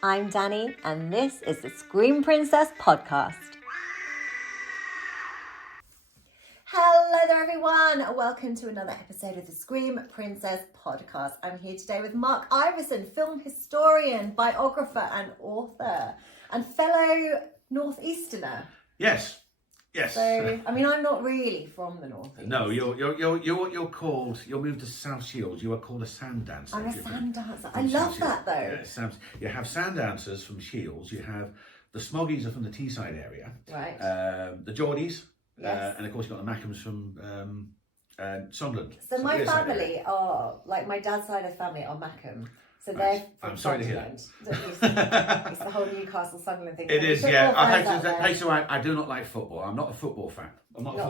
I'm Danny, and this is the Scream Princess podcast. Hello there, everyone. Welcome to another episode of the Scream Princess podcast. I'm here today with Mark Iveson, film historian, biographer, and author, and fellow Northeasterner. Yes. So, I mean, I'm not really from the Northeast. No, you're called. You're moved to South Shields. You are called a sand dancer. I'm a sand dancer. I love that though. Yeah, you have sand dancers from Shields. You have the Smoggies are from the Teesside area. Right. The Geordies. Yes. And of course you've got the Mackhams from Sunderland. So my family are, like my dad's side of the family are Mackham. So they're from I'm sorry to hear that. It's the whole Newcastle Sunderland thing. It is, yeah. I do not like football. I'm not a football fan. I'm not a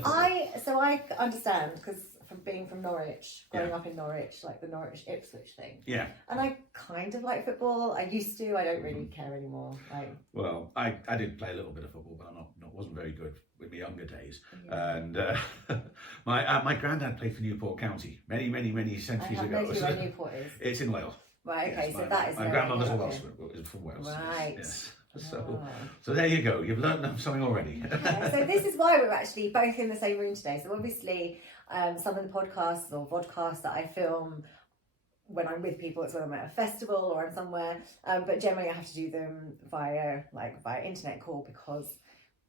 football. I understand because from being from Norwich, growing up in Norwich, like the Norwich Ipswich thing. Yeah. And I kind of like football. I used to. I don't really care anymore. Well, I did play a little bit of football, but I wasn't very good in my younger days. Yeah. And my granddad played for Newport County many centuries ago. I have no idea where Newport is. It's in Wales. Right. Okay. Yes, so that is my grandmother's a Welshman, is from Wales. Right. Yes. So there you go. You've learned something already. Okay, so this is why we're actually both in the same room today. So obviously, some of the podcasts or vodcasts that I film when I'm with people, it's when I'm at a festival or I'm somewhere. But generally, I have to do them via internet call because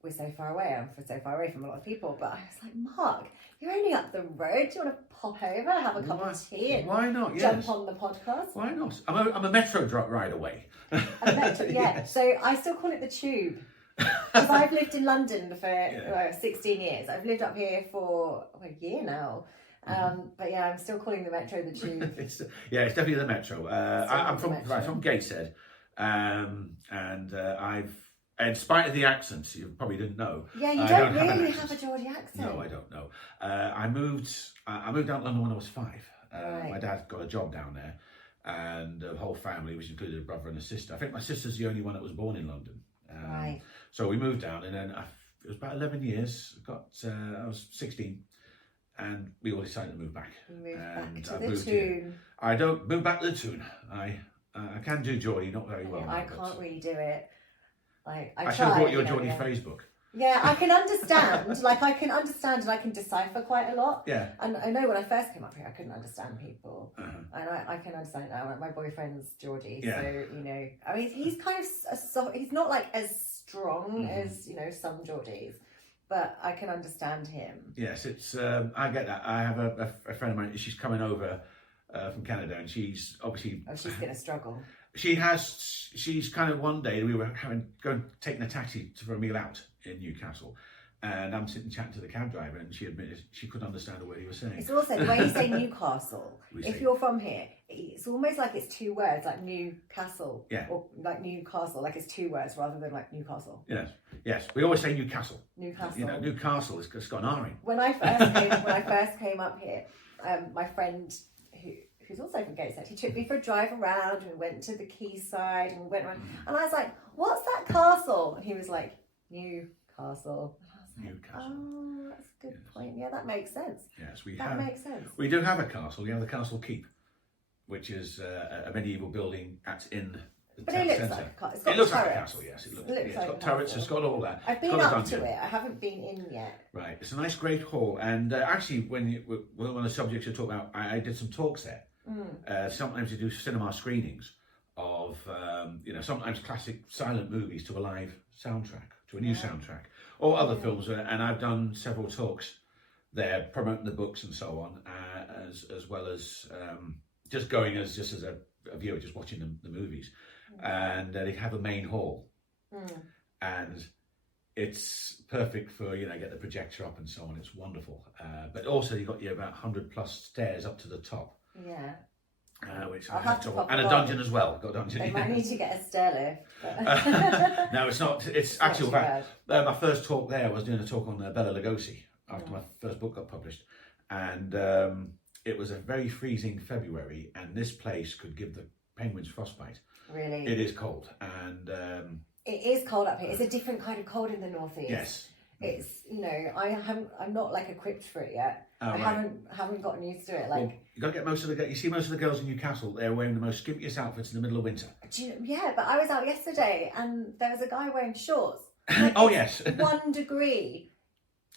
we're so far away. I'm so far away from a lot of people. But I was like, Mark, you're only up the road. Do you want to pop over, have a cup of tea, and why not? jump on the podcast? Why not? I'm a metro ride away. A metro, yeah. Yes. So I still call it the tube. Because I've lived in London for 16 years. I've lived up here for a year now. But yeah, I'm still calling the metro the tube. It's definitely the metro. I'm from Gateshead, and I've, in spite of the accents, you probably didn't know. Yeah, you don't really have a Geordie accent. No, I don't know. I moved out to London when I was 5. Right. My dad got a job down there, and the whole family, which included a brother and a sister. I think my sister's the only one that was born in London. Right. So we moved down, and then it was about 11 years. I was 16, and we all decided to move back. Back to the tune. I don't move back to the tune. I can do Geordie, not very well. I can't really do it. I should have brought you a Geordie phrase book. Yeah, I can understand. I can understand and I can decipher quite a lot. Yeah. And I know when I first came up here, I couldn't understand people. Uh-huh. And I can understand now. My boyfriend's Geordie, yeah. So I mean, he's kind of he's not like as strong as some Geordies, but I can understand him. Yes, it's I get that. I have a friend of mine. She's coming over from Canada, and she's obviously. Oh, she's gonna struggle. She's kind of, one day we were taking a taxi for a meal out in Newcastle, and I'm sitting chatting to the cab driver, and she admitted she couldn't understand a word he was saying. It's also the way you say Newcastle. If you're from here, it's almost like it's 2 words, like Newcastle, or like Newcastle, like it's 2 words rather than like Newcastle. Yes. We always say Newcastle. Newcastle. Newcastle it's got an R in. When I first came up here, my friend who's also from Gateshead, he took me for a drive around, and we went to the quayside, and we went around, and I was like, "What's that castle?" And he was like, "Newcastle." And I was like, Newcastle. "Oh, that's a good point. Yeah, that makes sense." Yes, that makes sense. We do have a castle. We have the Castle Keep, which is a medieval building in the town centre. It looks like a castle. Yes, it's got turrets. It's got all that. I've been up to it. I haven't been in yet. Right, it's a nice great hall, and actually, when one of the subjects you talk about, I did some talks there. Sometimes you do cinema screenings of sometimes classic silent movies to a live soundtrack, to a new soundtrack, or other films, and I've done several talks there promoting the books and so on, as well as just going as a viewer, just watching the movies. And they have a main hall, and it's perfect for get the projector up and so on. It's wonderful, but also you've got about 100+ stairs up to the top. Yeah. Which I have to, and a dungeon as well. Got a dungeon. They might need to get a stair lift. No, it's not. It's actually my first talk there. I was doing a talk on Bela Lugosi after my first book got published, and it was a very freezing February, and this place could give the penguins frostbite. Really, it is cold, and it is cold up here. It's a different kind of cold in the northeast. Yes. It's, you know, I'm not like equipped for it yet. Oh, I right. haven't gotten used to it. Like, well, you got to get most of the. You see most of the girls in Newcastle. They're wearing the most skimpiest outfits in the middle of winter. yeah, but I was out yesterday and there was a guy wearing shorts. Like, Oh yes. 1 degree.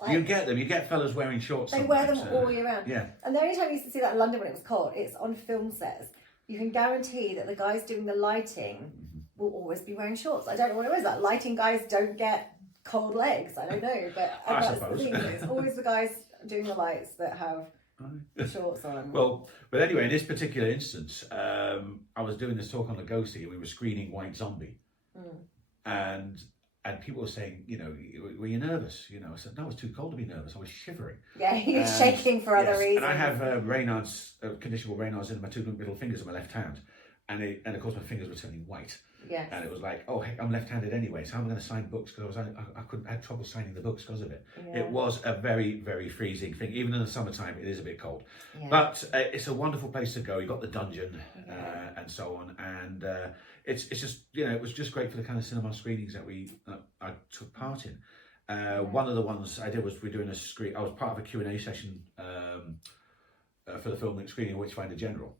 Like, you get them. You get fellas wearing shorts. They wear them sometimes, all year round. Yeah. And the only time you used to see that in London when it was cold, it's on film sets. You can guarantee that the guys doing the lighting will always be wearing shorts. I don't know what it is. Like, lighting guys don't get cold legs. I don't know, but I that's suppose. the thing. It's always the guys doing the lights that have shorts on. Well, but anyway, in this particular instance, I was doing this talk on the ghosting, and we were screening White Zombie, and people were saying, you know, were you nervous? You know, I said no, it was too cold to be nervous. I was shivering. Yeah, he was shaking for other reasons. And I have Raynaud's condition called Raynaud's in my 2 middle fingers on my left hand, and of course my fingers were turning white. Yeah. And it was like, oh heck, I'm left-handed anyway, so how am I going to sign books? Because I had trouble signing the books because of it. Yeah. It was a very, very freezing thing. Even in the summertime, it is a bit cold. Yeah. But it's a wonderful place to go. You've got the dungeon and so on, and it's just, you know, it was just great for the kind of cinema screenings that I took part in. One of the ones I did was we're doing a screen. I was part of a Q&A session for the film screening of Witchfinder General,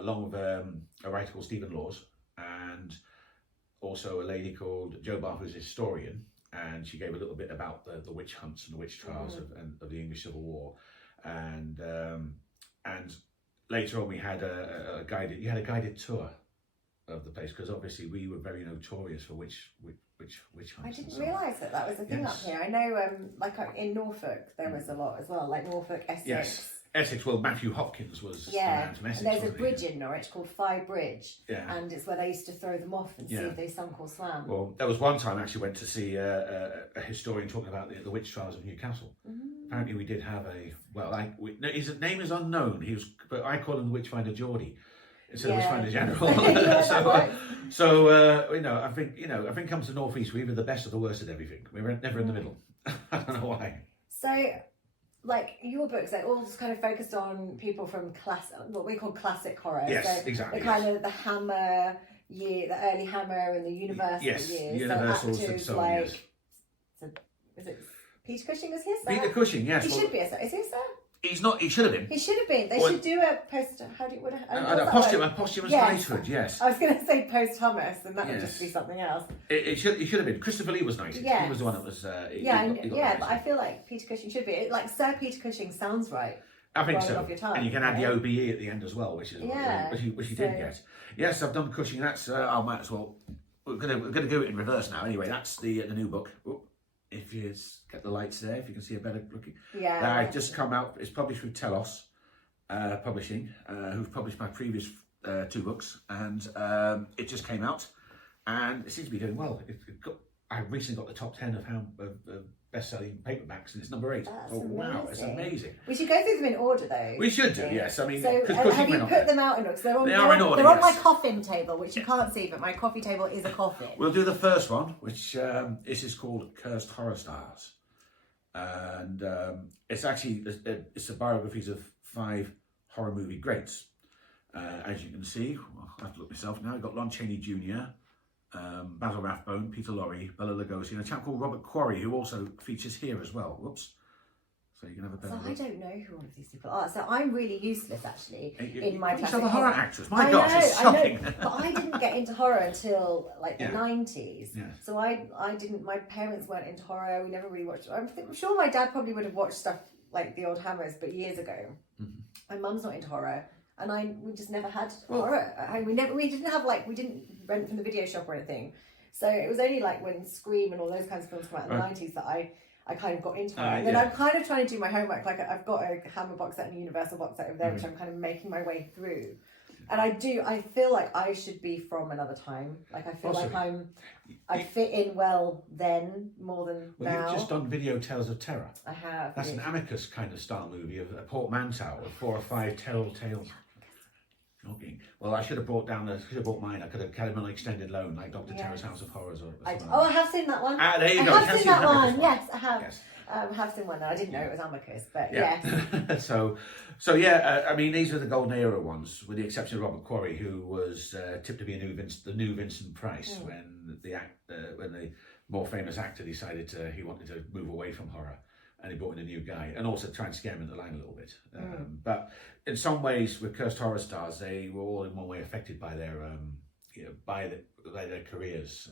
along with a writer called Stephen Laws, and also a lady called Jo Barth, who's a historian, and she gave a little bit about the witch hunts and the witch trials of the English Civil War, and later on we had a guided tour of the place, because obviously we were very notorious for witch hunts. I didn't realise that was a thing up here. I know, in Norfolk there was a lot as well, like Norfolk, Essex. Yes. Essex, well, Matthew Hopkins was the yeah, man from Essex. And there's a bridge in Norwich called Fye Bridge, and it's where they used to throw them off and see if they sunk or swam. Well, there was one time I actually went to see a historian talking about the witch trials of Newcastle. Apparently, we did have his name is unknown. But I call him the Witchfinder Geordie instead of Witchfinder General. You know, I think comes to the North East, we're either the best or the worst at everything. We're never in the middle. I don't know why. So, like, your books, they're all just kind of focused on people from what we call classic horror. Yes, so exactly. The kind of the Hammer year, the early Hammer and the Universal years. Universals so and so on. like, is it Peter Cushing was his? Peter Cushing, yes. He should be a sir. Is he a sir? He's not. He should have been. He should have been. They should do a post. How do you? A posthumous knighthood. Yes. I was going to say post hummus, and that would just be something else. He should have been. Christopher Lee was knighted. He was the one that was. But I feel like Peter Cushing should be. Like Sir Peter Cushing sounds right. I think so. Off your tongue, and you can add the OBE at the end as well, which he did get. Yes, I've done Cushing. That's I might as well. We're gonna do it in reverse now. Anyway, that's the new book. If you get the lights there, if you can see a better looking. Yeah. It's just come out. It's published with Telos Publishing, who've published my previous 2 books, and it just came out, and it seems to be doing well. I recently got the top 10 of best-selling paperbacks, and it's number 8. That's wow, it's amazing. We should go through them in order, though. We should do, yes. I mean, so have you put them out in order? They're in order. They're on my coffin table, which you can't see, but my coffee table is a coffin. We'll do the first one, which is called Cursed Horror Stars, and it's actually it's the biographies of 5 horror movie greats. As you can see, I have to look myself now. You've got Lon Chaney Jr., Basil Rathbone, Peter Lorre, Bela Lugosi, and a chap called Robert Quarry, who also features here as well. Whoops. So you can have a better look. I don't know who all of these people are. So I'm really useless, actually, in my classic horror. Horror actress. My gosh, it's shocking. I know, but I didn't get into horror until like the 90s. Yeah. So I didn't. My parents weren't into horror. We never really watched. I'm sure my dad probably would have watched stuff like the old Hammers, but years ago. My mum's not into horror. And we just never had horror. We didn't rent from the video shop or anything. So it was only like when Scream and all those kinds of films come out in the 90s that I kind of got into horror. And then I'm kind of trying to do my homework. Like I've got a Hammer box set and a Universal box set over there, which I'm kind of making my way through. And I feel like I should be from another time. Like I feel like I fit in well then more than now. You've just done Video Tales of Terror. I have. That's an Amicus kind of style movie of a portmanteau of 4 or 5 telltales. Okay. Well, I should have brought mine. I could have had him on extended loan, like Dr. Terror's House of Horrors or something. I have seen that one. Ah, there you go. I have seen that one. Yes, I have. Yes. Have seen one. I didn't know it was Amicus, but yeah. yes. so yeah. I mean, these are the golden era ones, with the exception of Robert Quarry, who was tipped to be the new Vincent Price when the more famous actor decided he wanted to move away from horror. And he brought in a new guy, and also try and scare him in the line a little bit. But in some ways, with Cursed Horror Stars, they were all in one way affected by their by their careers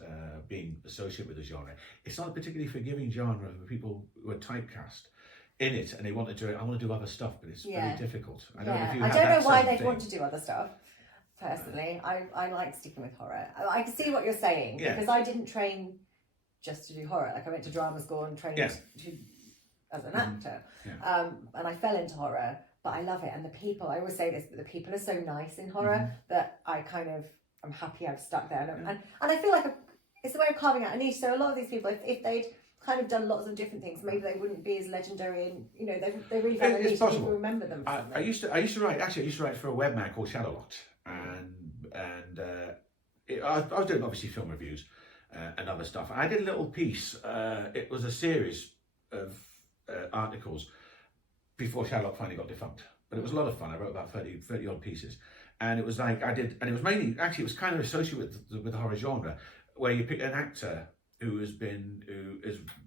being associated with the genre. It's not a particularly forgiving genre for people who are typecast in it, and they want to do it. I want to do other stuff, but it's very difficult. I don't know if you have that know why they'd thing. want to do other stuff. Personally, I like sticking with horror. I can see what you're saying because I didn't train just to do horror. Like I went to drama school and trained as an actor, and I fell into horror, but I love it. And the people, I always say this, but the people are so nice in horror that I'm happy I've stuck there. And I feel like it's a way of carving out a niche. So a lot of these people, if they'd kind of done lots of different things, maybe they wouldn't be as legendary, and they really found a niche. People remember them. I used to write for a webman called Shadowlocked, and I was doing obviously film reviews and other stuff. I did a little piece. It was a series of articles before Shadowlock finally got defunct, but it was a lot of fun. I wrote about 30 odd pieces, and it was like it was mainly, actually it was kind of associated with the horror genre, where you pick an actor who has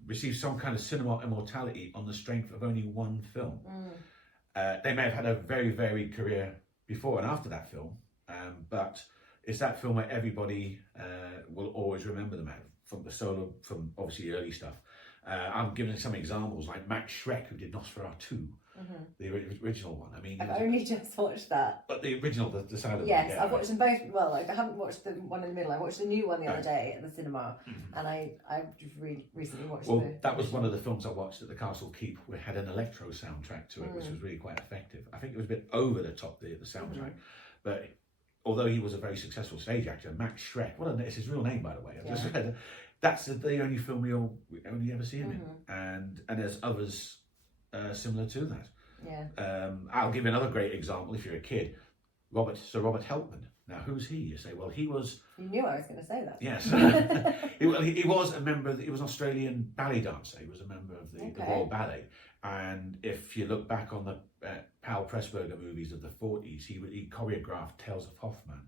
received some kind of cinema immortality on the strength of only one film. They may have had a very varied career before and after that film, but it's that film where everybody will always remember them from obviously early stuff. I'm giving some examples, like Max Schreck, who did Nosferatu, the original one. I mean, I've only just watched that. But the original, the silent one. Yes, I've watched them both. Well, I haven't watched the one in the middle. I watched the new one the other day at the cinema, and I just recently watched. Well, that was one of the films I watched at the Castle Keep. We had an electro soundtrack to it, which was really quite effective. I think it was a bit over the top, the soundtrack, but although he was a very successful stage actor, Max Schreck, it's his real name, by the way. I just read. That's the only film we only ever see him in, and there's others similar to that. Yeah. I'll give you another great example. If you're a kid, Sir Robert Helpman. Now, who's he? You say, well, he was. You knew I was going to say that. Yes. he was a member. He was an Australian ballet dancer. He was a member of the Royal Ballet. And if you look back on the Powell Pressburger movies of the 40s, he choreographed Tales of Hoffmann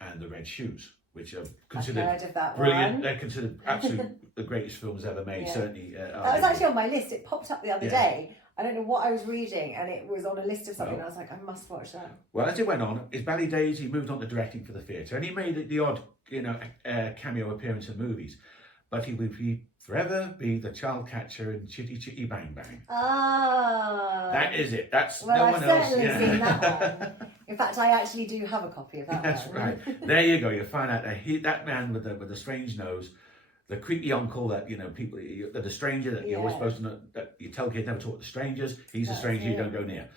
and The Red Shoes, which are considered brilliant. They're considered absolutely the greatest films ever made. Yeah. Certainly, that was actually on my list. It popped up the other day. I don't know what I was reading, and it was on a list of something. And I was like, I must watch that. Well, as it went on, his ballet days, he moved on to directing for the theatre, and he made the odd, cameo appearance in movies. But he would forever be the child catcher in Chitty Chitty Bang Bang. That is it. That's no one else. I've certainly seen that one. In fact, I actually do have a copy of that. That's right. There you go. You find out that man with the strange nose, the creepy uncle that people, the stranger that you're always supposed to know, that you tell kids never talk to strangers. He's a stranger you don't go near.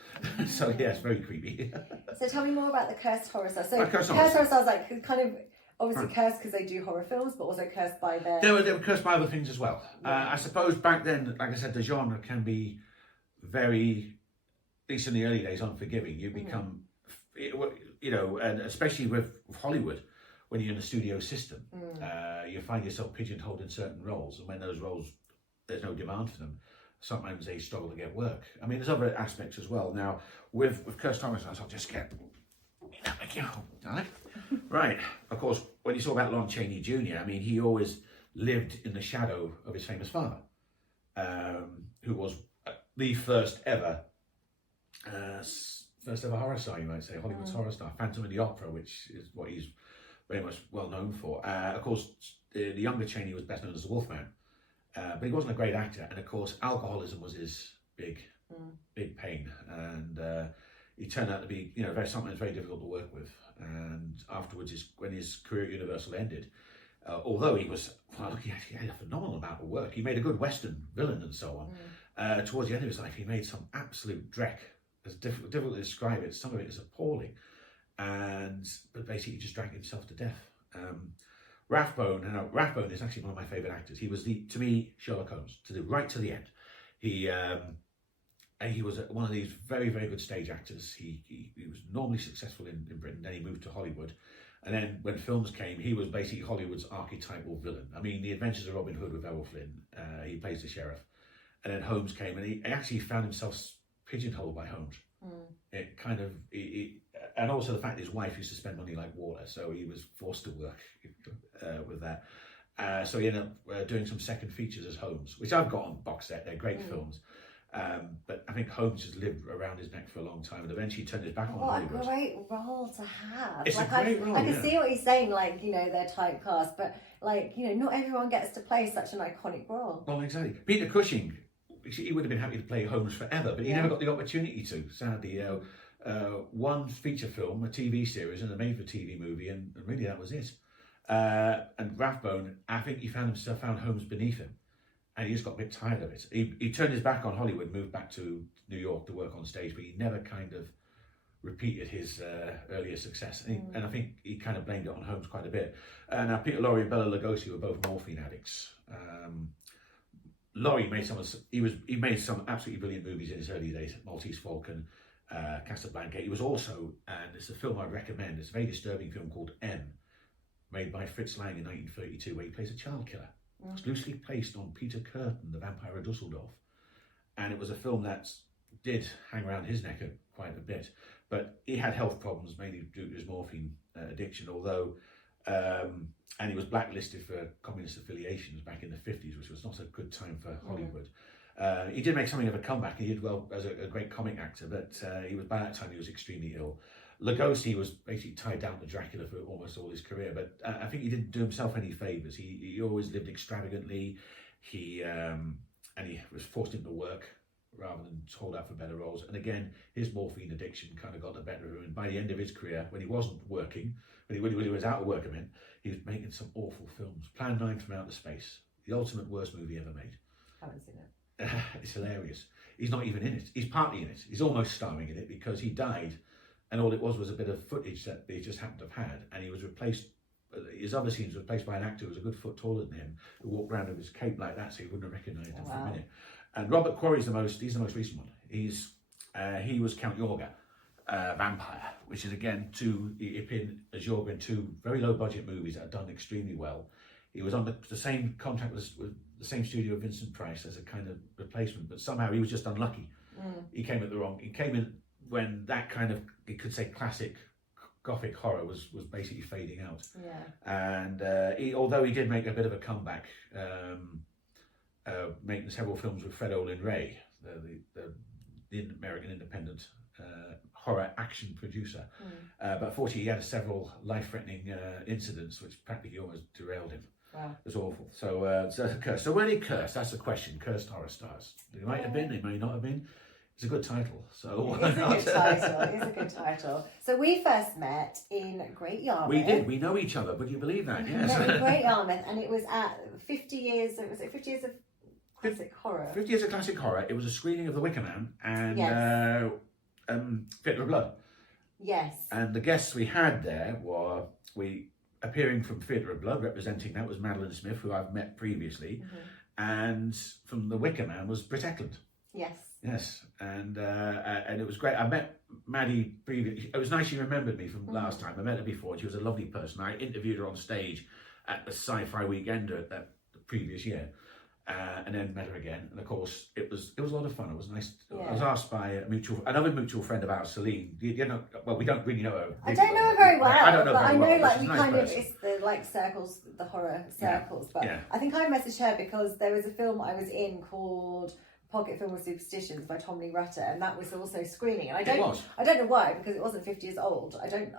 So yeah, it's very creepy. So tell me more about the Cursed Horror Stars. So Cursed Horror Stars, like kind of. Obviously cursed because they do horror films, but also cursed by their... They were cursed by other things as well. I suppose back then, like I said, the genre can be very, at least in the early days, unforgiving. You become, and especially with Hollywood, when you're in the studio system, you find yourself pigeonholed in certain roles. And when those roles, there's no demand for them, sometimes they struggle to get work. I mean, there's other aspects as well. Now, with Cursed Horror Stars, I'll just get... Right, of course, when you talk about Lon Chaney Jr., I mean, he always lived in the shadow of his famous father, who was the first ever horror star, you might say, Hollywood's horror star, Phantom of the Opera, which is what he's very much well known for. Of course, the younger Chaney was best known as the Wolfman, but he wasn't a great actor, and of course, alcoholism was his big pain, and he turned out to be, sometimes very difficult to work with. And afterwards, when his career at Universal ended, although he had a phenomenal amount of work, he made a good Western villain and so on. Towards the end of his life, he made some absolute dreck. It's difficult to describe it. Some of it is appalling, but basically, he just drank himself to death. Rathbone is actually one of my favourite actors. He was to me Sherlock Holmes right to the end. He and he was one of these very, very good stage actors. He was normally successful in Britain, then he moved to Hollywood. And then when films came, he was basically Hollywood's archetypal villain. I mean, The Adventures of Robin Hood with Errol Flynn, he plays the sheriff. And then Holmes came, and he actually found himself pigeonholed by Holmes. It kind of, and also the fact that his wife used to spend money like water, so he was forced to work with that. So he ended up doing some second features as Holmes, which I've got on box set. They're great films. But I think Holmes has lived around his neck for a long time, and eventually turned his back on Hollywood. What a great role to have! It's like, a great role. I can see what he's saying. Like, you know, they're typecast, but like, you know, not everyone gets to play such an iconic role. Well, exactly. Peter Cushing, he would have been happy to play Holmes forever, but he never got the opportunity to. Sadly, one feature film, a TV series, and a made-for-TV movie, and really that was it. And Rathbone, I think he found Holmes beneath him. And he just got a bit tired of it. He turned his back on Hollywood, moved back to New York to work on stage, but he never kind of repeated his earlier success. And I think he kind of blamed it on Holmes quite a bit. Now, Peter Lorre and Bela Lugosi were both morphine addicts. Lorre made he made some absolutely brilliant movies in his early days, Maltese Falcon, Casablanca. He was also, and it's a film I'd recommend, it's a very disturbing film called M, made by Fritz Lang in 1932, where he plays a child killer. It's loosely placed on Peter Curtin, the Vampire of Dusseldorf. And it was a film that did hang around his neck quite a bit. But he had health problems, mainly due to his morphine addiction, although, and he was blacklisted for communist affiliations back in the 50s, which was not a good time for Hollywood. He did make something of a comeback. He did well as a great comic actor, but by that time he was extremely ill. Lugosi was basically tied down to Dracula for almost all his career, but I think he didn't do himself any favours. He always lived extravagantly. He was forced into work rather than hold out for better roles. And again, his morphine addiction kind of got the better of him. And by the end of his career, when he wasn't working, when he was out of work, he was making some awful films. Plan 9 from Outer Space, the ultimate worst movie ever made. Haven't seen it. It's hilarious. He's not even in it. He's partly in it. He's almost starring in it because he died. And all it was a bit of footage that they just happened to have had. And he was replaced, his other scenes were replaced by an actor who was a good foot taller than him, who walked around with his cape like that, so he wouldn't have recognised him for a minute. And Robert Quarry's he's the most recent one. He was Count Yorga, Vampire, which is again he appeared as Yorga in two very low budget movies that had done extremely well. He was on the same contract with the same studio of Vincent Price as a kind of replacement, but somehow he was just unlucky. He came in when that kind of, you could say, classic gothic horror was basically fading out. And although he did make a bit of a comeback, making several films with Fred Olin Ray, the American independent horror action producer. But unfortunately he had several life-threatening incidents which practically almost derailed him. Wow. It was awful. So that's a curse. So were they cursed? That's the question. Cursed horror stars. They might have been, they may not have been. It's a good title. So it is a good title. It is a good title. So we first met in Great Yarmouth. We did. We know each other. Would you believe that? Yes. We met in Great Yarmouth, and it was at 50 years. Was it 50 years of classic horror? 50 years of classic horror. It was a screening of The Wicker Man and Fit of Blood. Yes. And the guests we had there were appearing from Theatre of Blood, representing that was Madeline Smith, who I've met previously, and from The Wicker Man was Britt Eklund. Yes, and it was great. I met Maddie previously. It was nice she remembered me from last time. I met her before. She was a lovely person. I interviewed her on stage at the Sci-Fi Weekender the previous year, and then met her again. And of course, it was a lot of fun. It was nice. Yeah. I was asked by another mutual friend about Celine. You know, well, we don't really know her. I don't know her very well. I don't know, but very I know well, like we nice kind person. of it's the circles, the horror circles. But I think I messaged her because there was a film I was in called Pocket Film of Superstitions by Tom Lee Rutter, and that was also screening. And I don't know why, because it wasn't 50 years old. I don't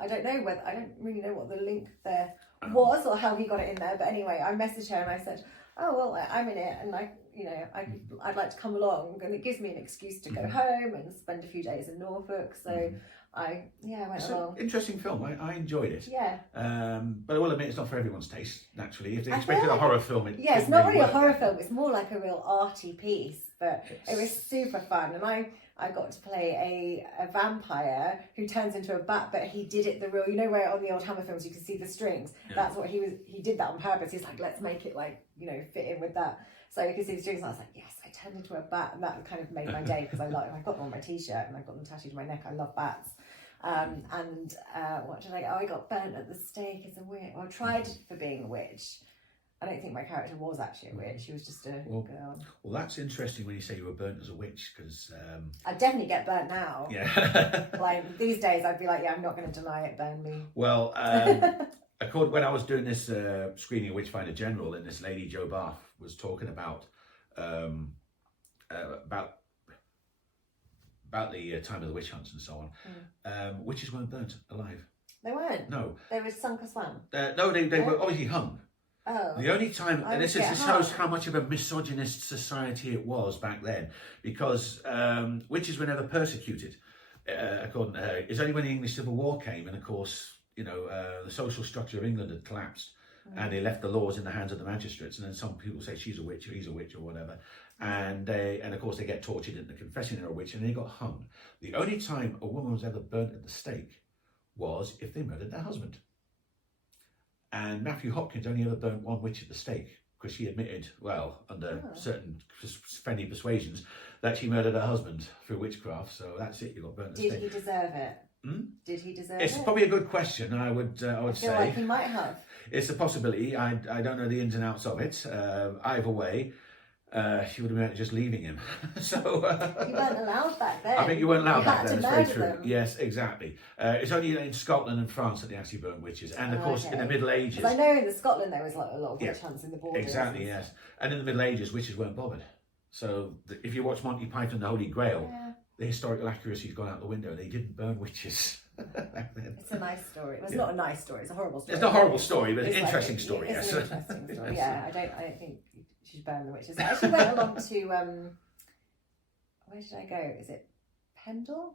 really know what the link there was or how he got it in there. But anyway, I messaged her and I said, "Oh well, I'm in it, and I'd like to come along, and it gives me an excuse to go home and spend a few days in Norfolk." So I went along. Interesting film. I enjoyed it. Yeah. But I will admit it's not for everyone's taste. Naturally, if they expected a horror film, it's not really a horror film. It's more like a real arty piece. But it was super fun, and I got to play a vampire who turns into a bat, but he did it the real, you know, where on the old Hammer films you can see the strings. Yeah. That's what he did that on purpose. He's like, let's make it like, you know, fit in with that. So you can see the strings, and I was like, yes, I turned into a bat, and that kind of made my day because I've got them on my t-shirt and I've got them tattooed to my neck. I love bats. What did I got burnt at the stake as a witch. Well, I tried for being a witch. I don't think my character was actually a witch. She was just a girl. Well, that's interesting when you say you were burnt as a witch, because I definitely get burnt now. Yeah. Like these days, I'd be like, yeah, I'm not going to deny it. Burn me. Well, when I was doing this screening of Witchfinder General, and this lady Jo Barth was talking about the time of the witch hunts and so on. Witches weren't burnt alive. They weren't? No. They were sunk or swam? No, they were obviously hung. Oh. The only time, and this shows how much of a misogynist society it was back then, because witches were never persecuted. It's only when the English Civil War came, and of course, you know, the social structure of England had collapsed, and they left the laws in the hands of the magistrates, and then some people say she's a witch or he's a witch or whatever, and of course they get tortured into confessing they're a witch, and they got hung. The only time a woman was ever burnt at the stake was if they murdered their husband. And Matthew Hopkins only ever burnt one witch at the stake, because she admitted, well, under certain friendly persuasions, that she murdered her husband through witchcraft. So that's it, you got burnt at the stake. Did he deserve it? Did he deserve it? It's probably a good question, I would say. I feel like he might have. It's a possibility. I don't know the ins and outs of it. Either way, she would have been just leaving him. So you weren't allowed back then. I think you weren't allowed back then. It's very true. Them. Yes, exactly. It's only in Scotland and France that they actually burn witches, and of course in the Middle Ages. Because I know in Scotland there was like a lot of witch hunts in the borders. Exactly, yes. And in the Middle Ages, witches weren't bothered. So if you watch Monty Python, the Holy Grail, the historical accuracy's gone out the window. They didn't burn witches back then. It's a nice story. Well, it's not a nice story. It's a horrible story. It's not a horrible story, but it's an interesting like, story. It's yes. an interesting story. Yeah, I don't think she's burn the witches. I actually went along to where did I go? Is it Pendle?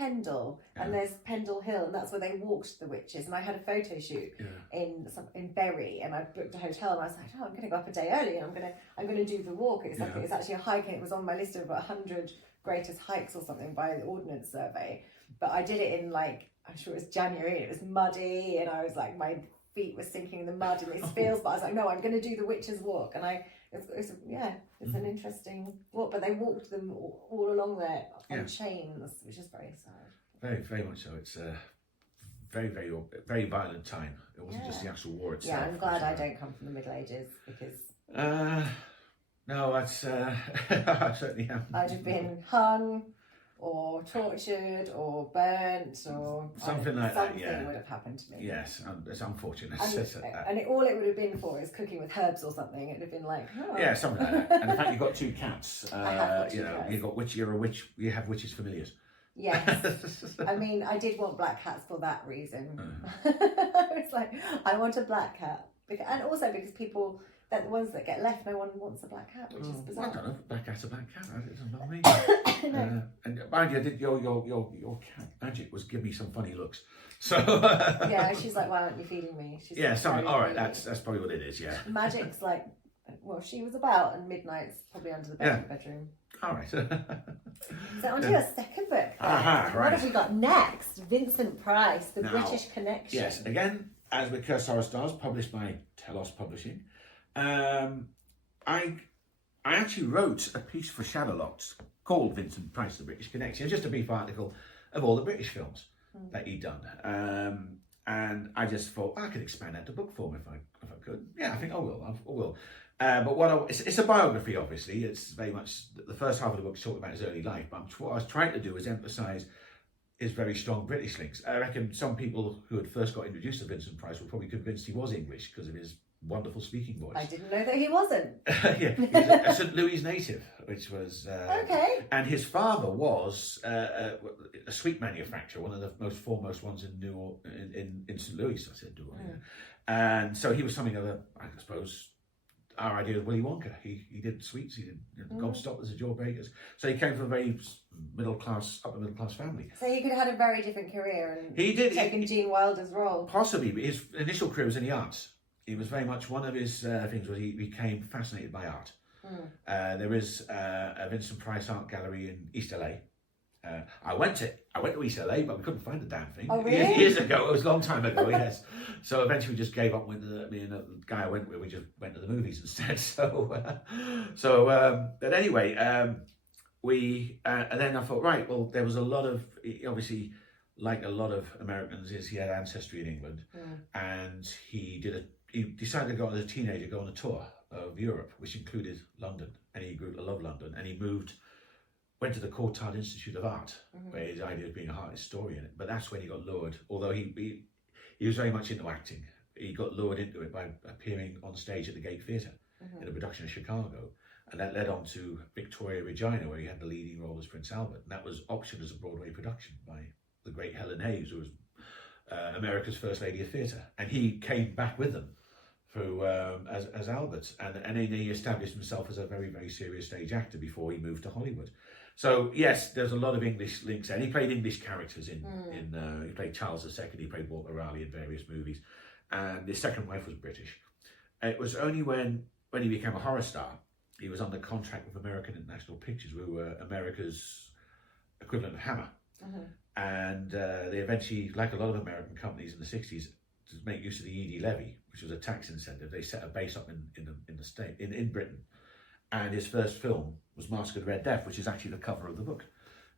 And there's Pendle Hill, and that's where they walked the witches. And I had a photo shoot in Bury, and I booked a hotel, and I was like, oh, I'm going to go up a day early, and I'm going to do the walk. It's actually a hike, and it was on my list of 100 greatest hikes or something by the Ordnance Survey. But I did it in like, I'm sure it was January, and it was muddy, and I was like, my feet were sinking in the mud in these fields. But I was like, no, I'm going to do the witches walk, and it's an interesting walk. But they walked them all along there on chains, which is very sad. Very, very much so. It's a very, very, very violent time. It wasn't just the actual war itself. Yeah, I'm glad I don't come from the Middle Ages, because no, that's I certainly haven't. I'd have been hung or tortured or burnt or something like that. Something would have happened to me. Yes, it's unfortunate. All it would have been for is cooking with herbs or something. It'd have been like, yeah, something like that. And in fact, you've got two cats. I have got two cats. You've got witch. You're a witch. You have witches familiars. Yes. I mean, I did want black cats for that reason. It's like, I want a black cat, and also because people. They're the ones that get left. No one wants a black cat, which is bizarre. I don't know. Black cat's a black cat. It doesn't bother me. No. And mind you, your cat magic was giving me some funny looks. So yeah, she's like, why aren't you feeding me? She's something. All right, that's probably what it is. Yeah. Magic's like, well, she was about, and midnight's probably under the bedroom. All right. So on to your second book. Right. What have we got next? Vincent Price, The British Connection. Yes, again, as with Curse Horror Stars, published by Telos Publishing. I actually wrote a piece for Shadowlocked called Vincent Price, The British Connection, just a brief article of all the British films that he'd done. And I just thought I could expand that to book form if I could. Yeah, I think I will. But it's a biography, obviously. It's very much, the first half of the book is talking about his early life, but what I was trying to do is emphasise his very strong British links. I reckon some people who had first got introduced to Vincent Price were probably convinced he was English because of his wonderful speaking voice. I didn't know that he wasn't. Yeah, he was a St. Louis native, which was okay. And his father was a sweet manufacturer, one of the most foremost ones in St. Louis. I said, and so he was something of a, I suppose, our idea of Willy Wonka. He did sweets, he did gobstoppers, the jawbreakers. So he came from a very upper middle class family. So he could have had a very different career and taken Gene Wilder's role. Possibly, but his initial career was in the arts. It was very much one of his things was he became fascinated by art. There is a Vincent Price art gallery in East LA. I went to East LA, but we couldn't find the damn thing. Oh, really? Years ago. It was a long time ago. Yes. So eventually, we just gave up. Me and the guy I went with, we just went to the movies instead. But anyway, we and then I thought, right, well, there was a lot of, obviously, like a lot of Americans, he had ancestry in England, and he decided to go as a teenager, go on a tour of Europe, which included London, and he grew to love London, and he went to the Courtauld Institute of Art, where his idea of being an art historian, but that's when he got lured, although he was very much into acting, he got lured into it by appearing on stage at the Gate Theatre in a production of Chicago, and that led on to Victoria Regina, where he had the leading role as Prince Albert, and that was optioned as a Broadway production by the great Helen Hayes, who was America's First Lady of Theatre, and he came back with them through as Albert, and then he established himself as a very, very serious stage actor before he moved to Hollywood. So yes, there's a lot of English links, and he played English characters in he played Charles II, he played Walter Raleigh in various movies, and his second wife was British. It was only when he became a horror star, he was under contract with American International Pictures, who were America's equivalent of Hammer. And they eventually, like a lot of American companies in the 60s, to make use of the ED levy, which was a tax incentive, they set a base up in Britain. And his first film was Mask of the Red Death, which is actually the cover of the book.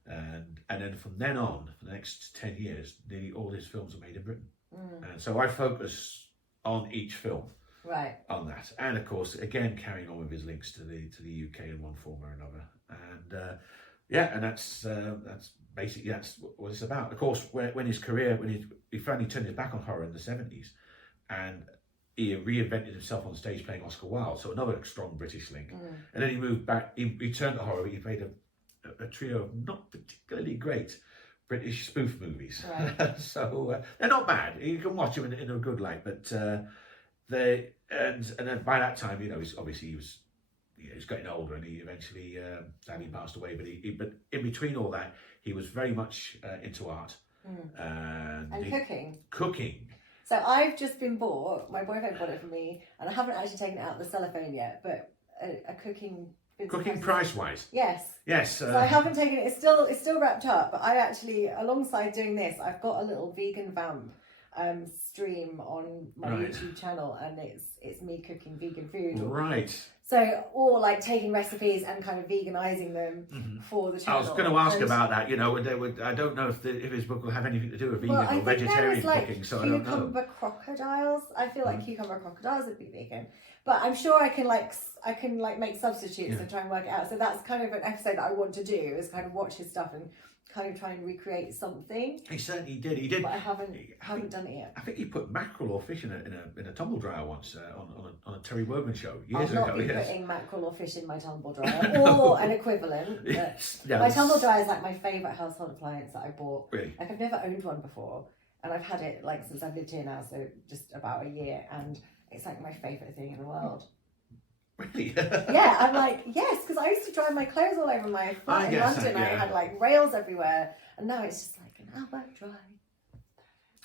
And then from then on, for the next 10 years, nearly all his films are made in Britain. And so I focus on each film. Right. On that, and of course, again carrying on with his links to the UK in one form or another, and that's basically that's what it's about. Of course, when his career, he finally turned his back on horror in the 70s, and he reinvented himself on stage playing Oscar Wilde, so another strong British link. And then he moved back. He returned to horror. He played a trio of not particularly great British spoof movies. Right. So they're not bad. You can watch them in a good light, but. And then by that time, he was getting older, and he eventually sadly passed away. But in between all that, he was very much into art and cooking. So I've just been bought. My boyfriend bought it for me, and I haven't actually taken it out of the cellophane yet. But a cooking. Cooking price wise. Yes. Yes. So I haven't taken it. It's still wrapped up. But I actually, alongside doing this, I've got a little vegan vamp stream on my YouTube channel, and it's me cooking vegan food. Right. So, or like taking recipes and kind of veganizing them for the channel. I was going to ask about that. I don't know if his book will have anything to do with vegan or vegetarian cooking. So I don't know. Cucumber crocodiles. I feel like cucumber crocodiles would be vegan, but I'm sure I can make substitutes and try and work it out. So that's kind of an episode that I want to do, is kind of watch his stuff and kind of try and recreate something. He certainly did. He did. But I haven't done it yet. I think he put mackerel or fish in a tumble dryer once on a Terry Wogan show years ago. I'll not be putting mackerel or fish in my tumble dryer or an equivalent. My tumble dryer is like my favourite household appliance that I bought. Really? Like, I've never owned one before, and I've had it like since I've lived here now, so just about a year, and it's like my favourite thing in the world. Really? Yeah, I'm like, yes, because I used to dry my clothes all over my flat in London. I had like rails everywhere, and now it's just like an hour dry.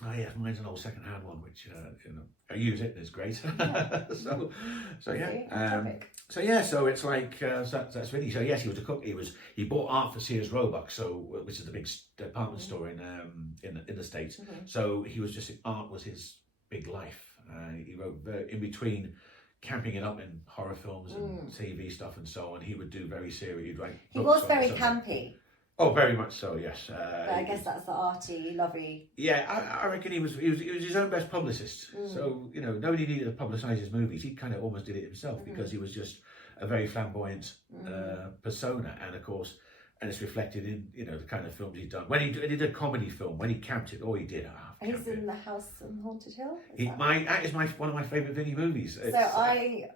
Oh yeah, mine's an old second-hand one, which I use it and it's great. Yeah. so so it's like that's really. So yes, he was a cook. He bought art for Sears Roebuck, which is the big department store in the States. So he was art was his big life. He wrote in between camping it up in horror films and TV stuff and so on. He would do very serious. He was very campy. Oh, very much so. Yes. But I guess that's the arty, lovey. Yeah, I reckon he was his own best publicist. So nobody needed to publicise his movies. He kind of almost did it himself because he was just a very flamboyant persona, and of course, and it's reflected in the kind of films he'd done. When he did a comedy film, when he camped it, he did. He's in The House on Haunted Hill. That is one of my favourite Vinnie movies. So I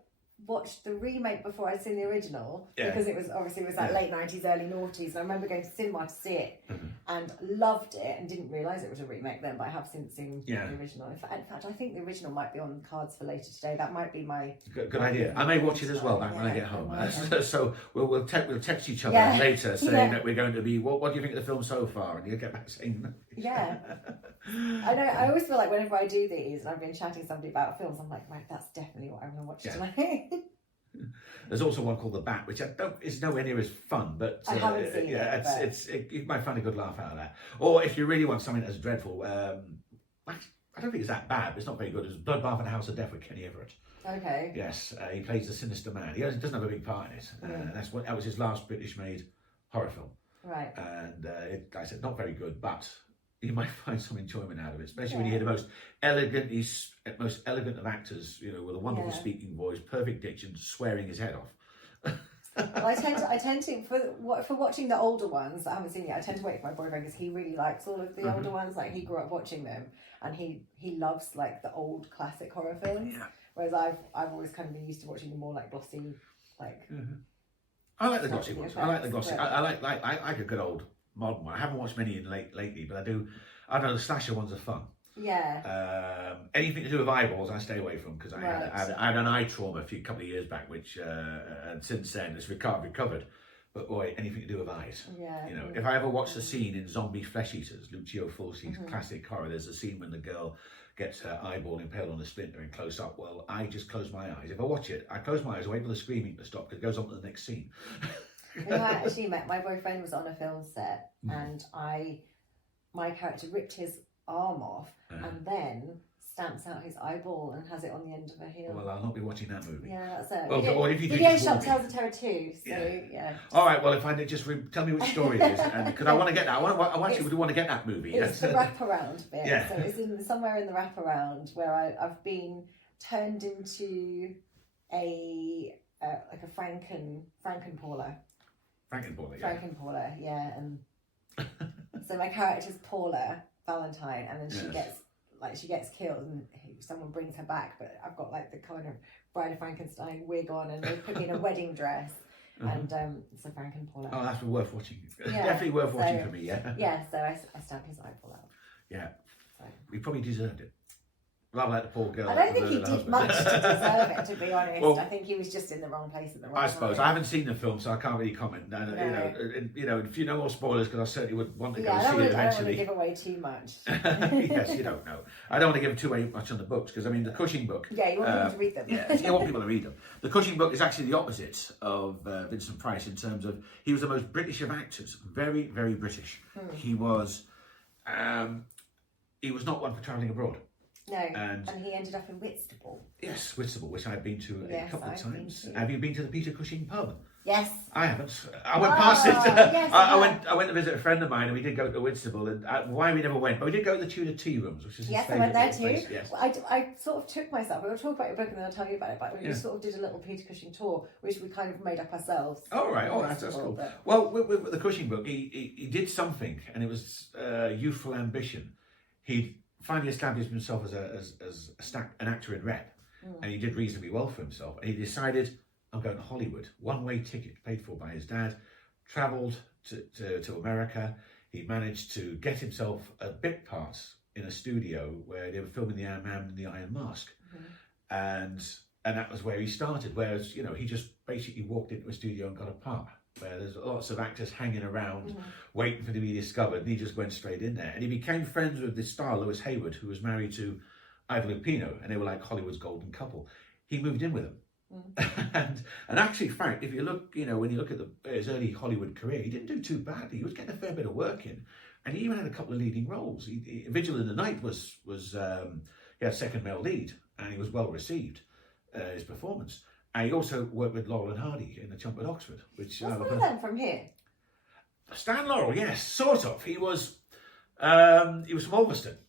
watched the remake before I'd seen the original because it was like late 90s, early noughties, and I remember going to cinema to see it and loved it, and didn't realise it was a remake then, but I have since seen the original. In fact, I think the original might be on cards for later today. That might be my good idea. I may watch it as well when I get home. So we'll text each other later saying that we're going to be. What do you think of the film so far? And you'll get back saying that. Yeah. I know. I always feel like whenever I do these and I've been chatting to somebody about films, I'm like, right, that's definitely what I'm going to watch tonight. There's also one called The Bat, which is nowhere near as fun, but I haven't seen you might find a good laugh out of that. Or if you really want something that's dreadful, I don't think it's that bad, but it's not very good. It's Bloodbath and House of Death with Kenny Everett. Okay. Yes, he plays the sinister man. He doesn't have a big part in it. That was his last British-made horror film. Right. And like I said, not very good, but you might find some enjoyment out of it, especially when you hear the most elegant of actors, with a wonderful speaking voice, perfect diction, swearing his head off. Well, I tend to for watching the older ones that I haven't seen yet. I tend to wait for my boyfriend because he really likes all of the older ones. Like he grew up watching them, and he loves like the old classic horror films. Yeah. Whereas I've always kind of been used to watching the more like glossy, like. I like the glossy ones. I like the glossy. I like a good old modern one. I haven't watched many lately, but I do. I don't know, the slasher ones are fun. Yeah. Anything to do with eyeballs, I stay away from because I had an eye trauma a couple of years back, which and since then it's recovered. But boy, anything to do with eyes. Yeah. If I ever watched the scene in Zombie Flesh Eaters, Lucio Fulci's classic horror, there's a scene when the girl gets her eyeball impaled on a splinter in close up. Well, I just close my eyes. If I watch it, I close my eyes, wait for the screaming to stop because it goes on to the next scene. I actually met my boyfriend was on a film set, and my character ripped his arm off and then stamps out his eyeball and has it on the end of a heel. Well, I'll not be watching that movie. Yeah, that's it. Well, if you Video Shop Tells a Terror too. So yeah. All right. Well, if I just tell me which story it is, because I want to get that. I actually want to get that movie. It's the wraparound bit. Yeah. So it's somewhere in the wraparound where I've been turned into like a Frankenpaula. Frankenpaula, yeah. And so my character's Paula Valentine, and then she gets killed, and someone brings her back. But I've got like the kind of Bride of Frankenstein wig on, and they put me in a wedding dress, and it's a Frankenpaula. Oh, that's worth watching. Yeah. Definitely worth watching for me. Yeah. Yeah. So I stabbed his eyeball out. Yeah. So. He probably deserved it. Rather like the poor girl. I don't think he did much to deserve it, to be honest. Well, I think he was just in the wrong place at the wrong time. I suppose. I haven't seen the film, so I can't really comment. No. If you know more spoilers, because I certainly would want to go see it eventually. I don't want to give away too much. Yes, you don't know. I don't want to give too much on the books, because, the Cushing book... Yeah, you want people to read them. You want people to read them. The Cushing book is actually the opposite of Vincent Price in terms of... He was the most British of actors. Very, very British. He was not one for travelling abroad. No, and he ended up in Whitstable. Yes, Whitstable, which I've been to a couple of times. Have you been to the Peter Cushing pub? Yes. I haven't. I went past it. Yes, I went to visit a friend of mine, and we did go to Whitstable. And why we never went, but we did go to the Tudor Tea Rooms, which is his I went there too. Place. Yes. Well, I sort of took myself. We were talking about your book, and then I'll tell you about it. But we just sort of did a little Peter Cushing tour, which we kind of made up ourselves. Oh right. Oh, that's cool. But... Well, with the Cushing book, he did something, and it was youthful ambition. He finally established himself as an actor in rep, and he did reasonably well for himself. And he decided, I'm going to Hollywood. One-way ticket paid for by his dad. Travelled to America. He managed to get himself a bit part in a studio where they were filming The Man in the Iron Mask, and that was where he started. Whereas he just basically walked into a studio and got a part. Where there's lots of actors hanging around waiting for them to be discovered, and he just went straight in there. And he became friends with this star, Lewis Hayward, who was married to Ivor Lupino, and they were like Hollywood's golden couple. He moved in with them. And actually, Frank, if you look, when you look at his early Hollywood career, he didn't do too badly. He was getting a fair bit of work in, and he even had a couple of leading roles. Vigil in the Night was he had second male lead, and he was well received, his performance. And he also worked with Laurel and Hardy in The Chump at Oxford, which... Was one of them from here? Stan Laurel, yes, sort of. He was from Ulverston.